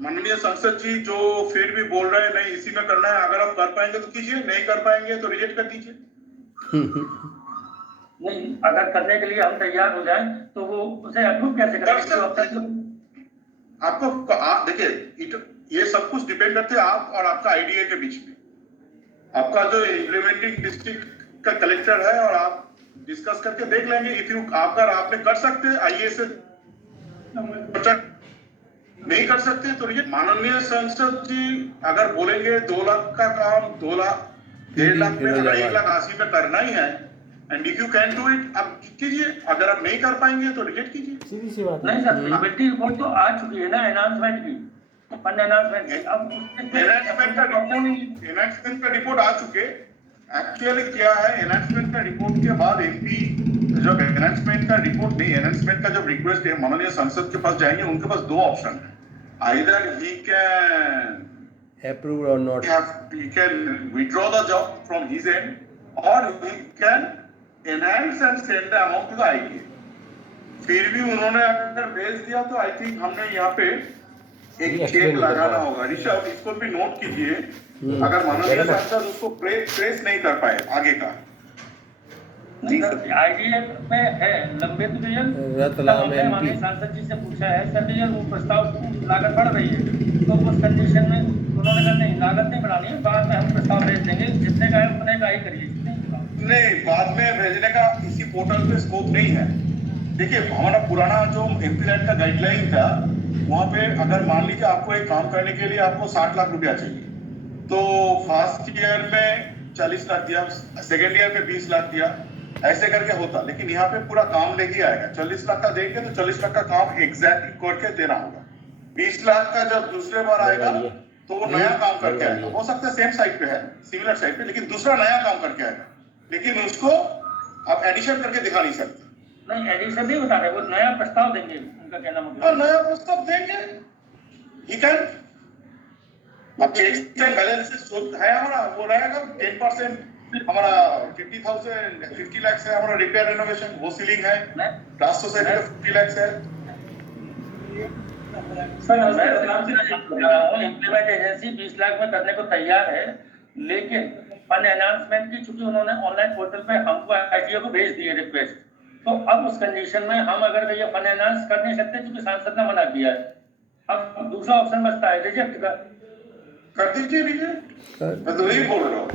माननीय सांसद जी जो फिर भी बोल रहे हैं नहीं इसी में करना है, अगर आप कर पाएंगे तो कीजिए, नहीं कर पाएंगे तो रिजेक्ट कर दीजिए. नहीं, अगर करने के लिए हम तैयार हो जाएं तो वो उसे अप्रूव कैसे करेंगे? आपको देखिए ये सब कुछ डिपेंड करते हैं आप और आपका आईडीए के बीच में. आपका जो इम्प्लीमेंटिंग डिस्ट्रिक्ट का कलेक्टर है और आप डिस्कस करके देख लेंगे. इफ यू आपने कर सकते हैं आईए से नहीं कर सकते तो ये माननीय सांसद जी अगर बोलेंगे 2 लाख का काम 2 लाख 1.5 लाख में अगर 1,80,000 में करना ही है, and if you can do it आप कीजिए, अगर आप नहीं कर पाएंगे तो रिजेक्ट कीजिए। सीधी सी बात नहीं सर, फिजिबिलिटी रिपोर्ट तो आ चुकी है ना एनाउंसमेंट की, फंड एनाउंसमेंट की। अब एनहांसमेंट का रिपोर्ट आ चुके। एक्चुअली क्या है, एनहांसमेंट का रिपोर्ट के बाद एमपी जब एनहांसमेंट का रिपोर्ट नहीं, एनहांसमेंट का जब रिक्वेस्ट है माननीय संसद के पास जाएंगे, उनके पास दो ऑप्शन है, आइदर ही कैन अप्रूव और not, he can withdraw the job from his end or he can enhance and send the amount to the ITA। फिर भी उन्होंने अगर भेज दिया तो आई थिंक हमने यहाँ पे एक चेक लगाना होगा। ऋषभ इसको भी नोट कीजिए, अगर माननीय सांसद उसको प्रेस नहीं कर पाए आगे का। आईडीएफ में है लंबित विजन, रतलाम हमने माननीय सांसद जी से पूछा है सर विजन वो प्रस्ताव लागत बढ़ रही है, तो उस कंडीशन में उन्होंने कहा नहीं लागत नहीं बढ़ानी है, बाद में हम प्रस्ताव भेज देंगे, जितने का है उतने का ही करिए। नहीं, बाद में भेजने का इसी पोर्टल पे स्कोप नहीं है। देखिए हमारा पुराना जो एमपी लैंड का गाइडलाइन था, वहाँ पे अगर मान लीजिए आपको एक काम करने के लिए आपको 60 लाख रुपया चाहिए, तो फर्स्ट ईयर में 40 लाख दिया, सेकेंड ईयर में 20 लाख दिया, ऐसे करके होता। लेकिन यहाँ पे पूरा काम लेके आएगा, 40 लाख का देंगे तो 40 लाख का काम एग्जैक्टली करके देना होगा। 20 लाख का जब दूसरे बार आएगा तो वो नया काम करके आएगा, हो सकता है सेम साइट पे है, सिमिलर साइट पे, लेकिन दूसरा नया काम करके आएगा, लेकिन उसको आप एडिशन करके दिखा नहीं सकते। नहीं एडिशन नहीं बता रहे, वो नया प्रस्ताव देंगे, उनका कहना मतलब नया प्रस्ताव देंगे, ही कैन। अब चेक्स एंड बैलेंसेस जो है हमारा वो रहेगा 10%, हमारा 50 लाख है हमारा रिपेयर रेनोवेशन, वो सीलिंग है, राष्ट्र सोसाइटी का 50 लाख है। इम्प्लीमेंट एजेंसी 20 लाख में करने को तैयार है, लेकिन फंड अनाउंसमेंट की चूंकि उन्होंने ऑनलाइन पोर्टल पे हमको आईटीओ को भेज दिए रिक्वेस्ट, तो अब उस कंडीशन में हम अगर ये फंड अनाउंस कर नहीं सकते क्योंकि सांसद ने मना किया है। अब दूसरा ऑप्शन बचता है रिजेक्ट का, कर दीजिए रिजेक्ट। मैं तो यही बोल रहा हूँ,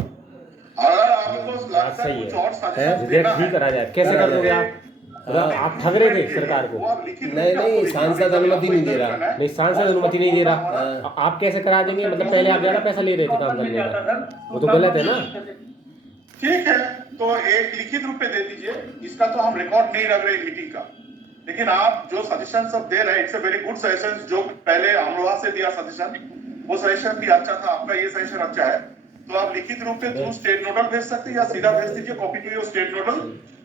अगर आपको लगता है कुछ और सजेशन देना है, करा जाए कैसे कर दोगे आप? आप ठग रहे थे सरकार को। नहीं सांसद अनुमति नहीं दे रहा, नहीं सांसद अनुमति नहीं दे रहा, आप कैसे करा देंगे? मतलब पहले आप ज्यादा पैसा ले रहे थे काम करने का, वो तो गलत है ना। ठीक है, तो एक लिखित रूप में दे दीजिए, इसका तो हम रिकॉर्ड नहीं रख रहे मीटिंग का, लेकिन आप जो सजेशन सब दे रहे हैं it's a very good suggestion. जो पहले अमरोहा से दिया सजेशन, वो सजेशन भी अच्छा था, आपका ये सजेशन अच्छा है, तो आप लिखित रूप में थ्रू स्टेट नोडल भेज सकते हैं या सीधा भेज दीजिए copy to your state nodal,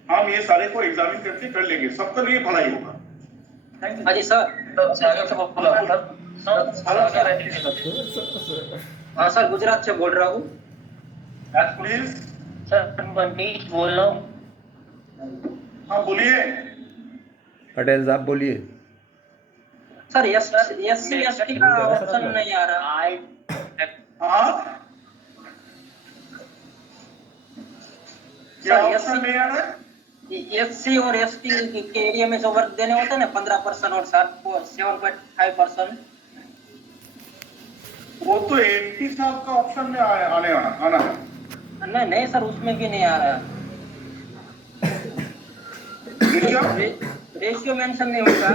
हम ये सारे को एग्जामिन करके कर लेंगे, सबके लिए भलाई होगा। हाँ जी सर, हाँ सर गुजरात से बोल रहा हूँ। प्लीज सर मनीष बोल रहा हूँ। हाँ बोलिए पटेल साहब बोलिए। सर एससी एसटी का ऑप्शन नहीं आ रहा। हाँ क्या ऑप्शन नहीं आ रहा है? एससी और एसटी के एरिया में जो वर्क देने होते हैं ना 15% और 7.5%, वो तो एमपी साहब का ऑप्शन में आना है। नहीं सर उसमें भी नहीं आ रहा, रेशियो मेंशन नहीं होगा। वो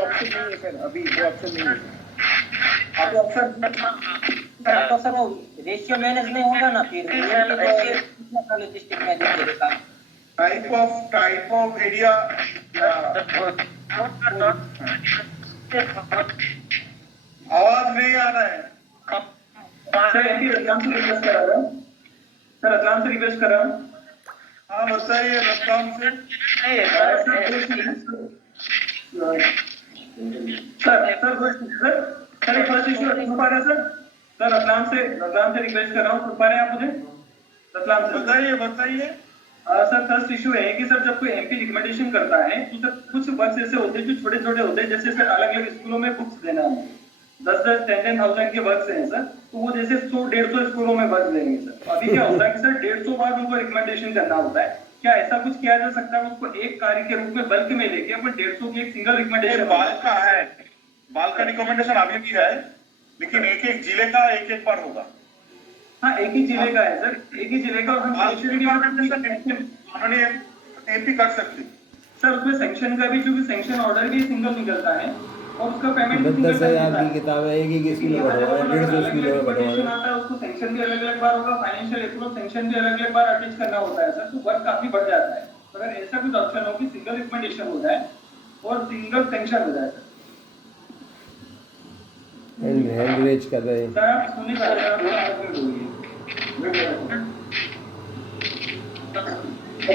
ऑप्शन नहीं है सर, अभी वो ऑप्शन नहीं है। अभी ऑप्शन तो सर वो रेशियो मैनेज नहीं होगा ना, फिर डिस्ट्रिक्ट में दीजिएगा टाइप ऑफ एरिया। आवाज नहीं आ रहा है सर। रतलाम से रिक्वेस्ट करा रहा हूँ सर, रतलाम से रिक्वेस्ट कर रहा हूँ। हाँ बताइए रतलाम से। सर एक फर्स्ट इशू सुन पा रहे हैं सर रतलाम से रिक्वेस्ट कर रहा हूँ, सुन पा रहे हैं आप मुझे? रतलाम से बताइए सर फर्स्ट इशू है कि सर जब कोई एमपी रिकमेंडेशन करता है तो सर कुछ वर्क्स ऐसे होते हैं जो छोटे छोटे होते हैं, जैसे सर अलग अलग स्कूलों में बुक्स देना है, 10,000 के वर्क्स हैं सर, तो वो जैसे 100-150 स्कूलों में वर्क देंगे सर। अभी क्या होता है कि सर 150 बार उनको रिकमेंडेशन करना होता है, क्या ऐसा कुछ किया जा सकता है उसको एक कार्य के रूप में बल्क में लेके अपन 150 की एक सिंगल रिकमेंडेशन? बाल का रिकमेंडेशन अभी भी है, लेकिन एक एक जिले का एक एक बार होगा। हाँ एक ही जिले का है सर, एक ही जिले का, और हम एमपी कर सकते सर उसमें सैंक्शन का भी, क्योंकि सैंक्शन ऑर्डर भी सिंगल निकलता है और उसका पेमेंट 10,000 की किताबें एक स्कूल में बंटवा रहे हैं, 150 स्कूलों में बंटवा रहे हैं। आता है उसको सेंक्शन भी अलग अलग बार होगा, फाइनेंशियल अप्रूवल सेंक्शन भी अलग अलग बार अटैच करना होता है सर, तो वर्क काफी बढ़ जाता है। अगर ऐसा कुछ ऑप्शन हो कि सिंगल रिकमेंडेशन हो जाए और सिंगल सेंक्शन हो जाए सर। हैंड रेज कर रहे हैं। सर आप सुनिए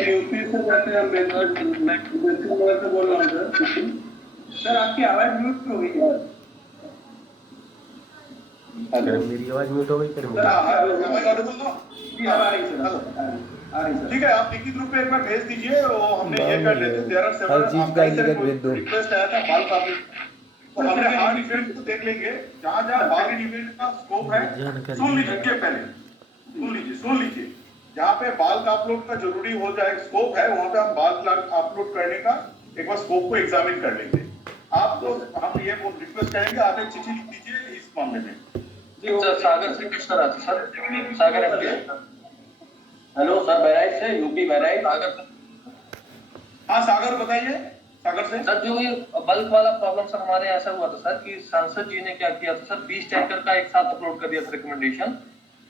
यूपी से बोलते हैं, बेंगलोर से बोल रहा हूँ सर। सर आपकी आवाज म्यूट हो गई है। मेरी आवाज म्यूट हो गई फिर ठीक है, आप लिखित रूप में एक बार भेज दीजिए, वो हमने ये कर लेते हैं। हर चीज का लिखित भेज दो। रिक्वेस्ट आया था बाल कापी, तो हमने हार्ड इवेंट को देख लेंगे, जहाँ जहाँ बाल इवेंट का स्कोप है। सुन लीजिए पहले, सुन लीजिए, जहाँ पे बाल का अपलोड का जरूरी हो जाए स्कोप है, वहाँ पे हम बाल अपलोड करने का एक बार स्कोप को एग्जामिन कर लेंगे। आपको हम ये रिक्वेस्ट करेंगे, आप एक चिट्ठी लिख दीजिए इस मामले में। जी सर, सागर से कृष्ण राज सर, सागर एमपी। हेलो सर, बहराइच से, यूपी बहराइच। सागर, हाँ सागर बताइए, सागर से। सर जो ये बल्क वाला प्रॉब्लम सर हमारे यहाँ ऐसा हुआ था सर कि सांसद जी ने क्या किया था सर, 20 टैंकर का एक साथ अपलोड कर दिया था रिकमेंडेशन।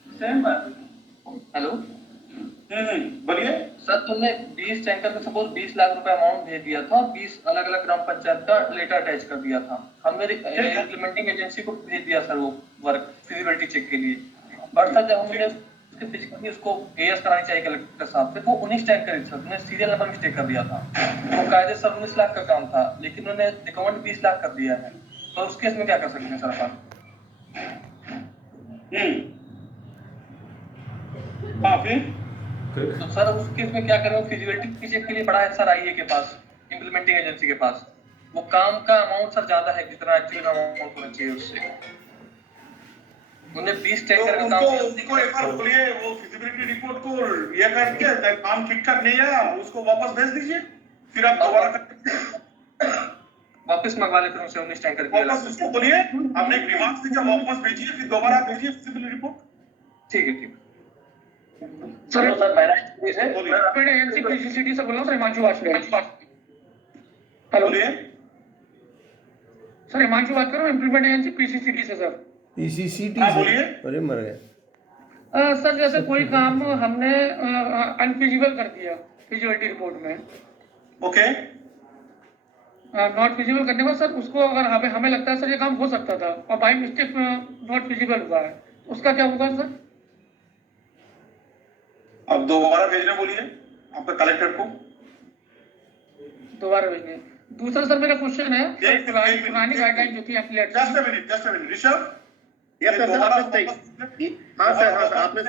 सेम बात। हेलो बोलिए सर, तुमने 20 टैंकर में सपोज 20 लाख रुपए अमाउंट भेज दिया था और 20 अलग अलग ग्राम पंचायत का लेटर अटैच कर दिया था। हमने इम्प्लीमेंटिंग एजेंसी को भेज दिया सर वो वर्क फिजिबिलिटी चेक के लिए। बट सर जब हमने उसके फिजिकली उसको एएस करानी चाहिए कलेक्टर साहब से, वो 19 टैंकर था, उन्होंने सीरियल नंबर मिस्टेक कर दिया था। वो कायदे सर 19 लाख का काम था, लेकिन उन्होंने रिकमेंड 20 लाख कर दिया है। तो उस केस में क्या कर सकते हैं सर आप? तो सर उस केस में क्या करें? फिजिबिलिटी चेक के लिए बड़ा है सर आईए के पास, इम्प्लीमेंटिंग एजेंसी के पास। वो काम का अमाउंट सर ज्यादा है जितना एक्चुअली अमाउंट होना चाहिए उससे। उन्हें 20 टैंकर का काम उनको एक बार बोलिए, वो फिजिबिलिटी रिपोर्ट को ये करके काम ठीक ठाक नहीं आया, उसको वापस भेज दीजिए, फिर आप दोबारा वापस मंगवा लेते हैं उनसे 19 टैंकर की। वापस उसको बोलिए, आपने एक रिमार्क्स दीजिए, वापस भेजिए, फिर दोबारा भेजिए फिजिबिलिटी रिपोर्ट। ठीक है, ठीक है सर। सर बहराइच से रैपिड एजेंसी पीसीसीटी से बोल रहा हूं sir, Himanshu Vajpayee. Hello sir, Himanshu बात कर रहा हूं, इम्प्लीमेंट एजेंसी पीसीसीटी से सर। पीसीसीटी से? अरे मर गए सर। जैसे कोई काम हमने अनफिजिबल कर दिया फिजिबिलिटी रिपोर्ट में, ओके, नॉट फिजिबल करने के बाद सर उसको अगर हमें लगता है सर ये काम हो सकता था और बाई मिस्टेक नॉट फिजिबल हुआ है, उसका क्या होगा सर? अब दोबारा भेजने बोलिए आपका कलेक्टर को, दोबारा भेजने। दूसरा सर मेरा क्वेश्चन है, पुरानी गाइडलाइन जो थी affiliate. Just a minute Rishabh, yes sir, आपने सही, हाँ सर आपने,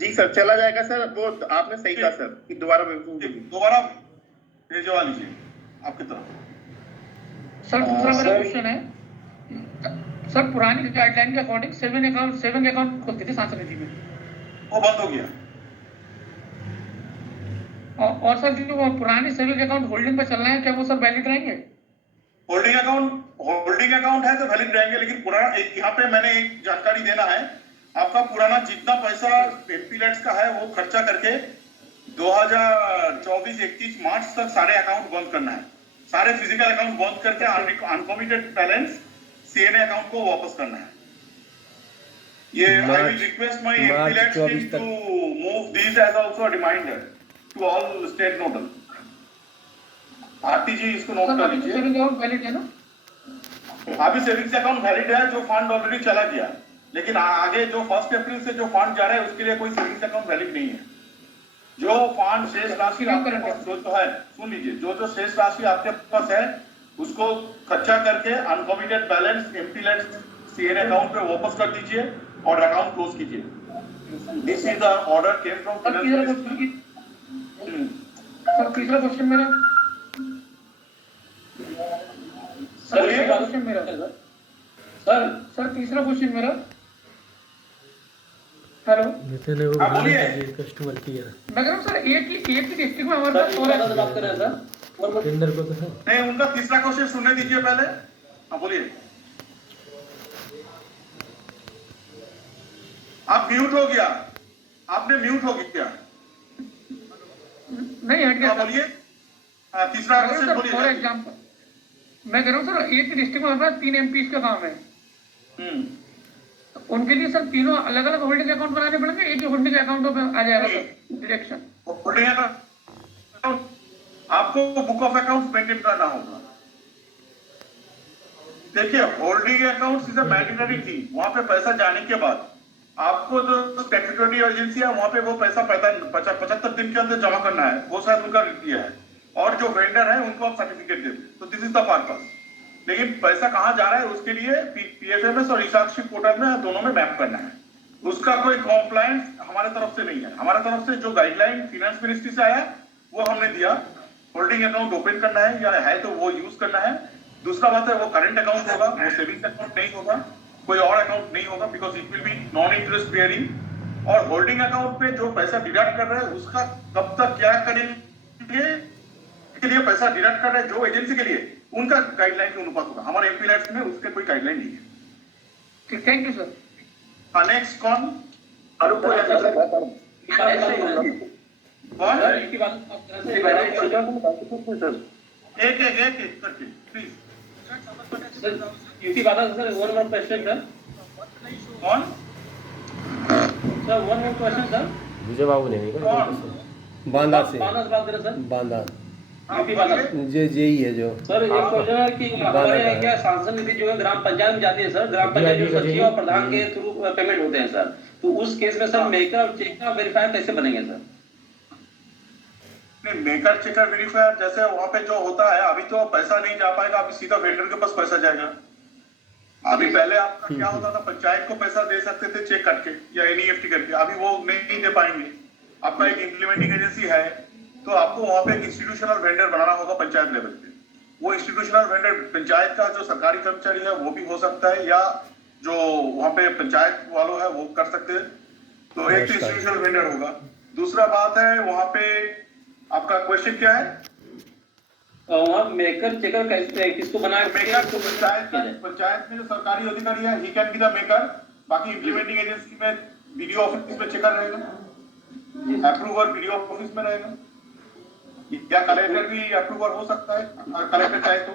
जी सर चला जाएगा सर, वो आपने सही कहा सर कि दोबारा भेजवा लीजिए आपकी तरफ। सर दूसरा मेरा क्वेश्चन है सर, पुरानी गाइडलाइन के अकॉर्डिंग सेविंग अकाउंट खोलते थे सांसद निधि में, वो बंद हो गया। और सर जो पुरानी सेविंग अकाउंट होल्डिंग पे चल रहे हैं, क्या वो सब वैलिड रहेंगे? होल्डिंग अकाउंट है तो वैलिड रहेंगे, लेकिन पुराना यहाँ पे मैंने एक जानकारी देना है आपका, पुराना जितना पैसा एमपीलेट्स का है वो खर्चा करके 2024-31 मार्च तक सारे अकाउंट बंद करना है, सारे फिजिकल अकाउंट बंद करके अनकमिटेड बैलेंस सीएनए अकाउंट को वापस करना है। ये आई विल रिक्वेस्ट माय एमपीलेट्स to move this as also a reminder to all state nodal. Aarti ji इसको नोट कर लीजिए। सेविंग अकाउंट वैलिड है ना? अभी सेविंग्स अकाउंट वैलिड है, जो फंड ऑलरेडी चला गया, लेकिन आगे जो 1 अप्रैल से जो फंड जा रहा है उसके लिए कोई सेविंग्स अकाउंट वैलिड नहीं है। जो फंड शेष राशि आपके पास जो है, सुन लीजिए, जो शेष राशि आपके पास है उसको खर्चा करके अनकमिटेड बैलेंस एमपीलेट्स सीएनए अकाउंट पे वापस कर दीजिए और अकाउंट क्लोज कीजिए। This is the order came from sir तीसरा क्वेश्चन मेरा सर तीसरा क्वेश्चन मेरा हेलो कस्टमर केयर मैं कह रहा हूँ सर, एक ही डिस्ट्रिक्ट में हमारे पास और बात कर रहे हैं सर टेंडर को तो नहीं, उनका तीसरा क्वेश्चन सुनने दीजिए पहले। हाँ बोलिए, आप म्यूट हो गया, आपने म्यूट हो गया। नहीं हट गया। बोलिए तीसरा क्वेश्चन बोलिए। फॉर एग्जांपल मैं कह रहा हूँ सर, एक डिस्ट्रिक्ट में हमारे पास 3 MPs का काम है, तो उनके लिए सर तीनों अलग अलग होल्डिंग अकाउंट बनाने पड़ेंगे, एक ही होल्डिंग अकाउंट में आ जाएगा सर डिडक्शन? होल्डिंग अकाउंट आपको बुक ऑफ अकाउंट्स मेंटेन करना होगा। देखिए, holding accounts is a mandatory thing. वहां पे पैसा जाने के बाद आपको जो स्टैट्यूटरी एजेंसी है वहां पे वो पैसा 75 दिन के अंदर जमा करना है, वो शायद उनका किया है, और जो वेंडर है उनको आप सर्टिफिकेट देते, तो दिस इज द पर्पस। लेकिन पैसा कहाँ जा रहा है उसके लिए PFMS और ईसाक्षी पोर्टल में दोनों में मैप करना है। उसका कोई कॉम्प्लायंस हमारे तरफ से नहीं है। हमारे तरफ से जो गाइडलाइन फिनेंस मिनिस्ट्री से आया वो हमने दिया, होल्डिंग अकाउंट ओपन करना है या है तो वो यूज करना है। दूसरा बात है वो करंट अकाउंट होगा, वो सेविंग्स अकाउंट नहीं होगा, कोई और अकाउंट नहीं होगा, because it will be non interest bearing. और होल्डिंग अकाउंट पे जो पैसा डिडक्ट कर रहे हैं उसका कब तक क्या करेंगे के लिए पैसा डिडक्ट कर रहे हैं जो एजेंसी के लिए, उनका गाइडलाइन के अनुपात होगा। हमारे एमपी लैब्स में उसके कोई गाइडलाइन नहीं है। ठीक, थैंक यू सर। नेक्स्ट कौन? आरूप कौन? एक करके प्लीज। यूपी बात sir, one more question sir. कौन sir? One more question sir. Vijay Babu ने बांदा से, बात कर रहे सर, बांदा यूपी बात जेई है जो सर। एक क्वेश्चन है कि हमारे यहाँ क्या सांसद निधि जो है ग्राम पंचायत में जाती है सर, ग्राम पंचायत जो सचिव और प्रधान के थ्रू पेमेंट होते हैं सर, तो उस केस में सर मेकर और चेकर वेरीफायर कैसे बनेंगे सर? नहीं, मेकर चेकर वेरीफायर जैसे वहां पे जो होता है, अभी तो पैसा नहीं जा पाएगा, अभी सीधा वेंडर के पास पैसा जाएगा। अभी पहले आपका क्या होता था, पंचायत को पैसा दे सकते थे चेक करके या NEFT करके, अभी वो नहीं दे पाएंगे। आपका एक इम्प्लीमेंटिंग एजेंसी है तो आपको वहां पे एक इंस्टीट्यूशनल वेंडर बनाना होगा पंचायत लेवल पे। वो इंस्टीट्यूशनल वेंडर पंचायत का जो सरकारी कर्मचारी है वो भी हो सकता है, या जो वहां पे पंचायत वालों है वो कर सकते हैं। तो एक इंस्टीट्यूशनल वेंडर होगा। दूसरा बात है वहां पे आपका क्वेश्चन क्या है? वहाँ मेकर चेकर किसको बनाया? मेकर तो पंचायत में जो सरकारी अधिकारी है he can be the maker. बाकी इम्प्लीमेंटिंग एजेंसी में वीडियो ऑफिस में चेकर रहेगा, अप्रूवर वीडियो ऑफिस में रहेगा, या कलेक्टर भी अप्रूवर हो सकता है कलेक्टर चाहे तो।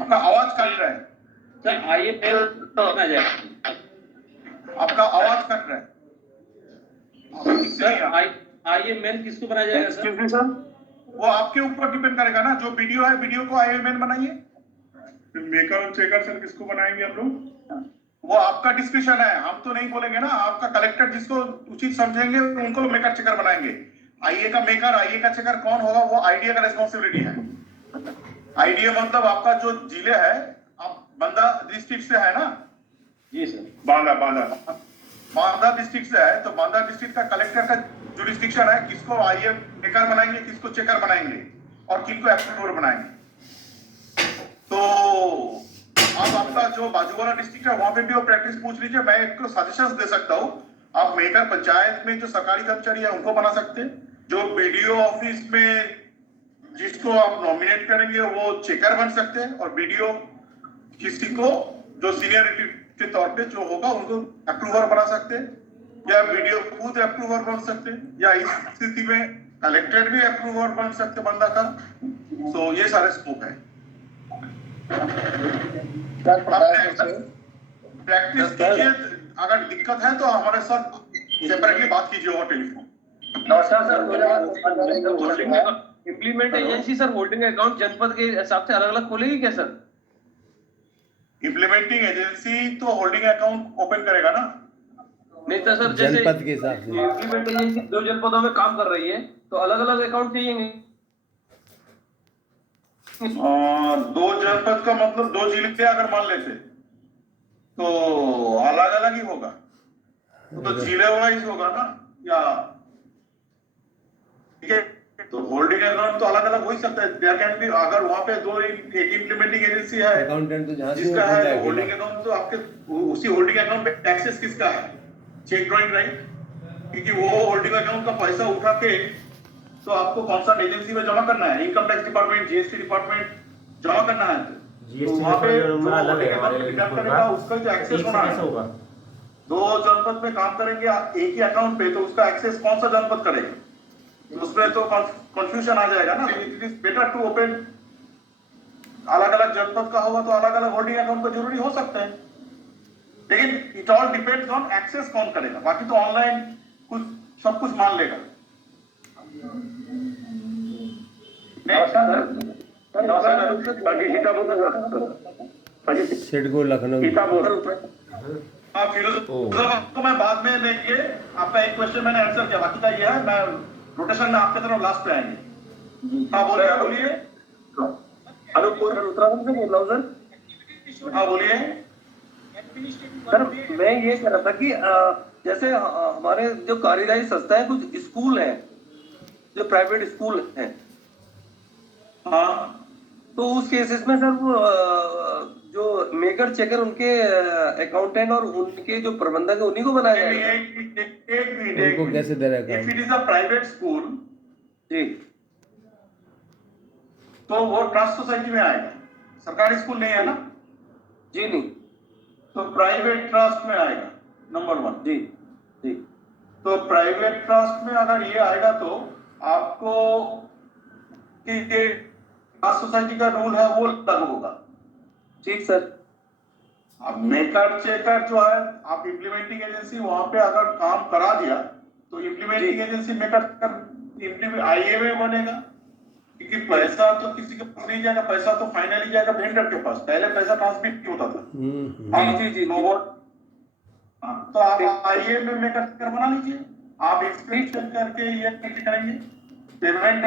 आपका आवाज कट रहा है सर, आइए आपका आवाज कट रहा है सर। IMN किसको बनाया जाएगा सर? वो आपके ऊपर डिपेंड करेगा ना। जो वीडियो है वीडियो को IMN बनाइए। मेकर और चेकर सर किसको बनाएंगे आप लोग? वो आपका डिस्कशन है, हम तो नहीं बोलेंगे ना। आपका कलेक्टर जिसको उचित समझेंगे उनको मेकर चेकर बनाएंगे। आईए का मेकर आईए का चेकर कौन होगा वो आईडीए का रिस्पॉन्सिबिलिटी है। आईडीए मतलब आपका जो जिले है, आप बांदा डिस्ट्रिक्ट से है ना? जी सर। बांदा डिस्ट्रिक्ट से है तो बांदा डिस्ट्रिक्ट का कलेक्टर का जुरिस्डिक्शन है, किसको आईए मेकर बनाएंगे, किसको चेकर बनाएंगे और किनको अप्रूवर बनाएंगे। तो आप आपका जो बाजू वाला डिस्ट्रिक्ट है वहां पे भी वो प्रैक्टिस पूछ लीजिए। मैं एक सजेशंस दे सकता हूँ, आप मेकर पंचायत में जो सरकारी कर्मचारी है उनको बना सकते हैं। जो बीडीओ ऑफिस में जिसको आप नॉमिनेट करेंगे वो चेकर बन सकते हैं, और बीडीओ किसी को जो सीनियरिटी के तौर पे जो होगा उनको अप्रूवर बना सकते हैं, या बीडीओ खुद अप्रूवर बन सकते हैं, या इस स्थिति में कलेक्टर भी अप्रूवर बन सकते बंदा का। सो ये सारे स्कोप है। प्रैक्टिस कीजिए, अगर दिक्कत है तो हमारे साथ सेपरेटली बात कीजिए over telephone. Implement agency sir holding account जनपद के हिसाब से अलग अलग खोलेगी क्या सर? इम्प्लीमेंटिंग एजेंसी तो होल्डिंग अकाउंट ओपन करेगा ना। नहीं तो सर जनपद के हिसाब से इम्प्लीमेंट एजेंसी 2 जनपदों में काम कर रही है तो अलग अलग अकाउंट चाहिए। 2 जनपद का मतलब 2 जिले पे अगर मान लेते तो अलग अलग ही होगा, तो जिले वाइज होगा ना, या ठीक है। तो होल्डिंग अकाउंट तो अलग अलग हो ही सकता है। देयर कैन बी, अगर वहां पे 2 एक इम्प्लीमेंटिंग एजेंसी है अकाउंटेंट तो जहां जिसका है तो होल्डिंग अकाउंट तो आपके उसी होल्डिंग अकाउंट पे एक्सेस किसका है? चेक ड्रॉइंग राइट, क्योंकि वो होल्डिंग अकाउंट का पैसा उठा के तो आपको कंसर्न एजेंसी में जमा करना है, income tax department, GST department जमा करना है। तो वहां पे उसका जो एक्सेस होना है, 2 जनपद में काम करेंगे एक ही अकाउंट पे, तो उसका एक्सेस कौन सा जनपद करेगा? उसमें तो कंफ्यूजन आ जाएगा ना। It is better to open, अलग अलग जनपद का होगा तो अलग अलग होल्डिंग अकाउंट का जरूरी हो सकता है, लेकिन it all depends on access कौन करेगा। बाकी तो ऑनलाइन कुछ सब कुछ मान लेगा। सिडको लखनऊ। हाँ, फिलोसॉफी को मैं बाद में लेंगे। आपका एक क्वेश्चन मैंने आंसर किया, बाकी का ये है, मैं रोटेशन में आपके तरफ लास्ट पे आएंगे। हाँ बोलिए। हेलो उत्तराखंड से बोल रहा हूँ सर। हाँ बोलिए सर, मैं ये कह रहा था कि जैसे हमारे जो कार्यदायी संस्था है, कुछ स्कूल है जो प्राइवेट स्कूल है, हाँ, तो उस केसेस में सर वो जो मेकर चेकर उनके अकाउंटेंट और उनके जो प्रबंधक है उन्हीं को बनाया जाएगा। उनको कैसे दे रहा है? If it is a private school जी, तो वो ट्रस्ट सोसाइटी में आएगा, सरकारी स्कूल नहीं है ना जी नहीं, तो प्राइवेट ट्रस्ट में आएगा, नंबर 1। जी जी। तो प्राइवेट ट्रस्ट में अगर ये आएगा तो आपको कि ट्रस्ट सोसाइटी का रूल है वो लागू होगा। ठीक सर। अब मेकर चेकर जो है, आप इम्प्लीमेंटिंग एजेंसी वहां पे अगर काम करा दिया तो इम्प्लीमेंटिंग एजेंसी मेकर आईएमए बनेगा, क्योंकि पैसा तो किसी के पास नहीं जाएगा, पैसा तो फाइनली जाएगा वेंडर के पास। पहले पैसा ट्रांसमिट होता था। जी। तो आप आईएमए मेकर चेकर बना लीजिए, आप एक्सपेंशन करके ये करेंगे, पेमेंट।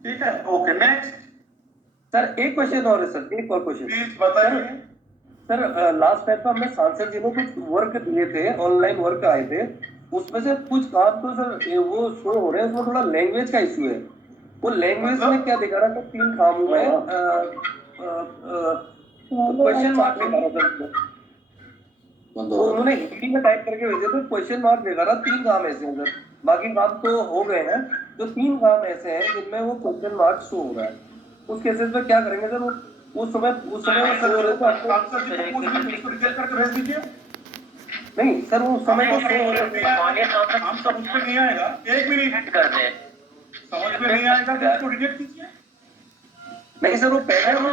ठीक है, ओके। नेक्स्ट सर एक क्वेश्चन और है सर, एक और क्वेश्चन प्लीज बताइए। सर लास्ट टाइम तो हमने सांसद जी को कुछ वर्क दिए थे, ऑनलाइन वर्क आए थे, उसमें से कुछ काम तो सर वो शो हो रहे हैं, उसमें थोड़ा लैंग्वेज का इश्यू है। वो लैंग्वेज में क्या दिखा रहा था, 3 काम हुए हैं, क्वेश्चन मार्क दिखा रहा था। तो उन्होंने हिंदी में टाइप करके भेजे थे, क्वेश्चन मार्क दिखा रहा, 3 काम ऐसे हैं सर, बाकी काम तो हो गए हैं, जो 3 काम ऐसे हैं जिनमें वो क्वेश्चन मार्क शो हो रहा है। उस केसेस में क्या करेंगे सर? उस समय वो शो हो रहा था, रिजेक्ट करके भेज दीजिए। नहीं सर वो उस समय हम सब उस पे नहीं आएगा, 1 मिनट समझ में नहीं आएगा तो उसको रिजेक्ट कीजिए। नहीं सर, वो पहले वो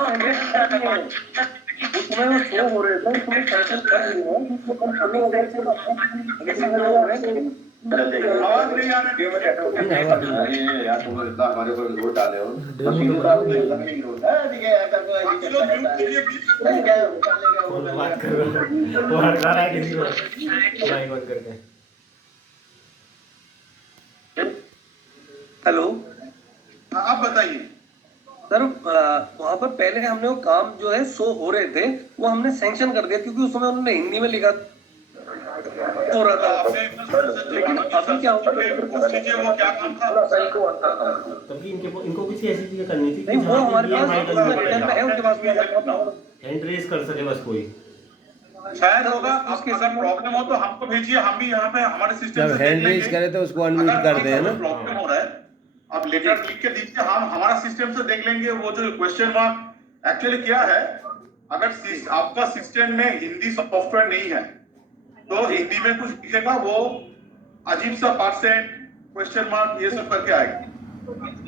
उसमें वो शो हो रहे थे, उसमें कैंसिल कर दिए हैं, उसको कम करने वजह से आवाज नहीं आ रही है यार, तुम इतना हमारे ऊपर जोर डाले हो। हेलो, आप बताइए सर। वहाँ पर पहले हमने वो काम जो है शो हो रहे थे, वो हमने सैंक्शन कर दिया, क्योंकि उस समय उन्होंने हिंदी में लिखा हो रहा था। लेकिन अभी क्या होगा, वो क्या काम था? तभी इनको कुछ ऐसी चीजें करनी थी, नहीं वो हमारे पास है, उनके पास हैंड रेज कर सके बस कोई। शायद होगा, उसके साथ प्रॉब्लम हो तो हमको भेजिए, हम भी यहाँ पे हमारे सिस्टम जब हैंड रेज करे तो उसको अनम्यूट कर दे ना। प्रॉब्लम हो रहा है, आप लेटर लिख के दीजिए, हम हमारा सिस्टम से देख लेंगे। वो जो क्वेश्चन मार्क एक्चुअली क्या है, अगर आपका सिस्टम में हिंदी सॉफ्टवेयर नहीं है तो हिंदी में कुछ लिखेगा, वो अजीब सा % क्वेश्चन मार्क ये सब करके आएगा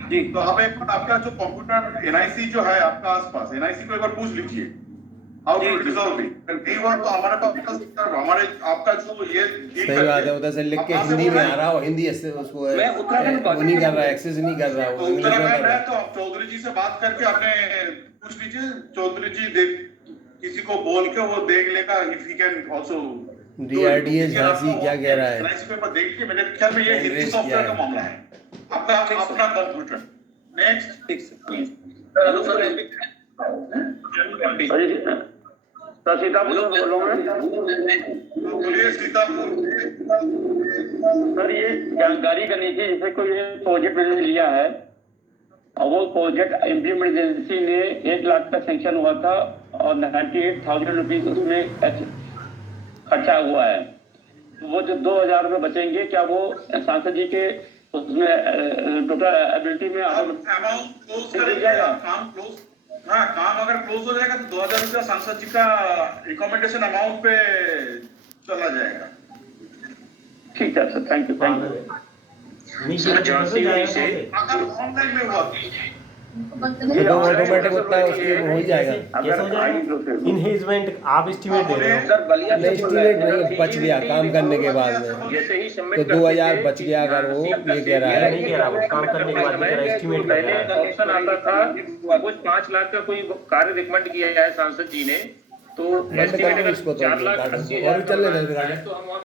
जी। तो आप एक आपका जो कंप्यूटर एनआईसी जो है आपका आसपास, एनआईसी को एक बार पूछ लीजिए हाउ टू रिजॉल्व इट। नहीं हुआ तो हमारे पास हमारे आपका जो ये सही बात है, उधर से लिख के हिंदी में आ रहा हो, हिंदी से उसको वो नहीं कर रहा, एक्सेस नहीं कर रहा, वो इंग्लिश में कर रहा है। तो आप चौधरी जी से बात करके आपने पूछ लीजिए, चौधरी जी किसी को बोल के वो देख लेगा, if he can also. DRDA Jhansi क्या कह रहा है? एनआईसी पेपर देखिए, मेरे ख्याल में ये हिंदी सॉफ्टवेयर का मामला है, आपका अपना कंप्यूटर। नेक्स्ट। ठीक सर। हेलो सर, सीतापुर से बोल रहा हूँ मैं। बोलिए सीतापुर। सर ये जानकारी करनी थी, जैसे कोई प्रोजेक्ट मैंने लिया है और वो प्रोजेक्ट इम्प्लीमेंट एजेंसी ने 1 लाख का सेंक्शन हुआ था और 98,000 रुपीज उसमें खर्चा हुआ है, तो वो जो 2,000 रुपये बचेंगे, क्या वो सांसद जी के उसमें टोटल एबिलिटी में अमाउंट क्लोज करेंगे, काम क्लोज। हाँ, काम अगर क्लोज हो जाएगा तो 2,000 रुपया सांसद जी का रिकमेंडेशन अमाउंट पे चला जाएगा। ठीक है सर, थैंक यू। अगर ऑनलाइन में हुआ तो ऑटोमेटिक होता है उसके हो ही जाएगा। कैसे हो जाएगा? इनहेजमेंट आप एस्टिमेट दे रहे हो? सर बलिया नहीं एस्टिमेट नहीं, बच गया काम करने के बाद में जैसे ही तो 2000 बच गया अगर वो ये कह रहा है। नहीं कह रहा वो काम करने के बाद भी कह रहा है एस्टिमेट कर रहा है। ऑप्शन आता था कुछ 5 लाख का कोई कार्य रिकमेंड किया है सांसद जी ने, तो बंद कर दो इसको तो 4 लाख और 80,000 भी चलने दे तो हम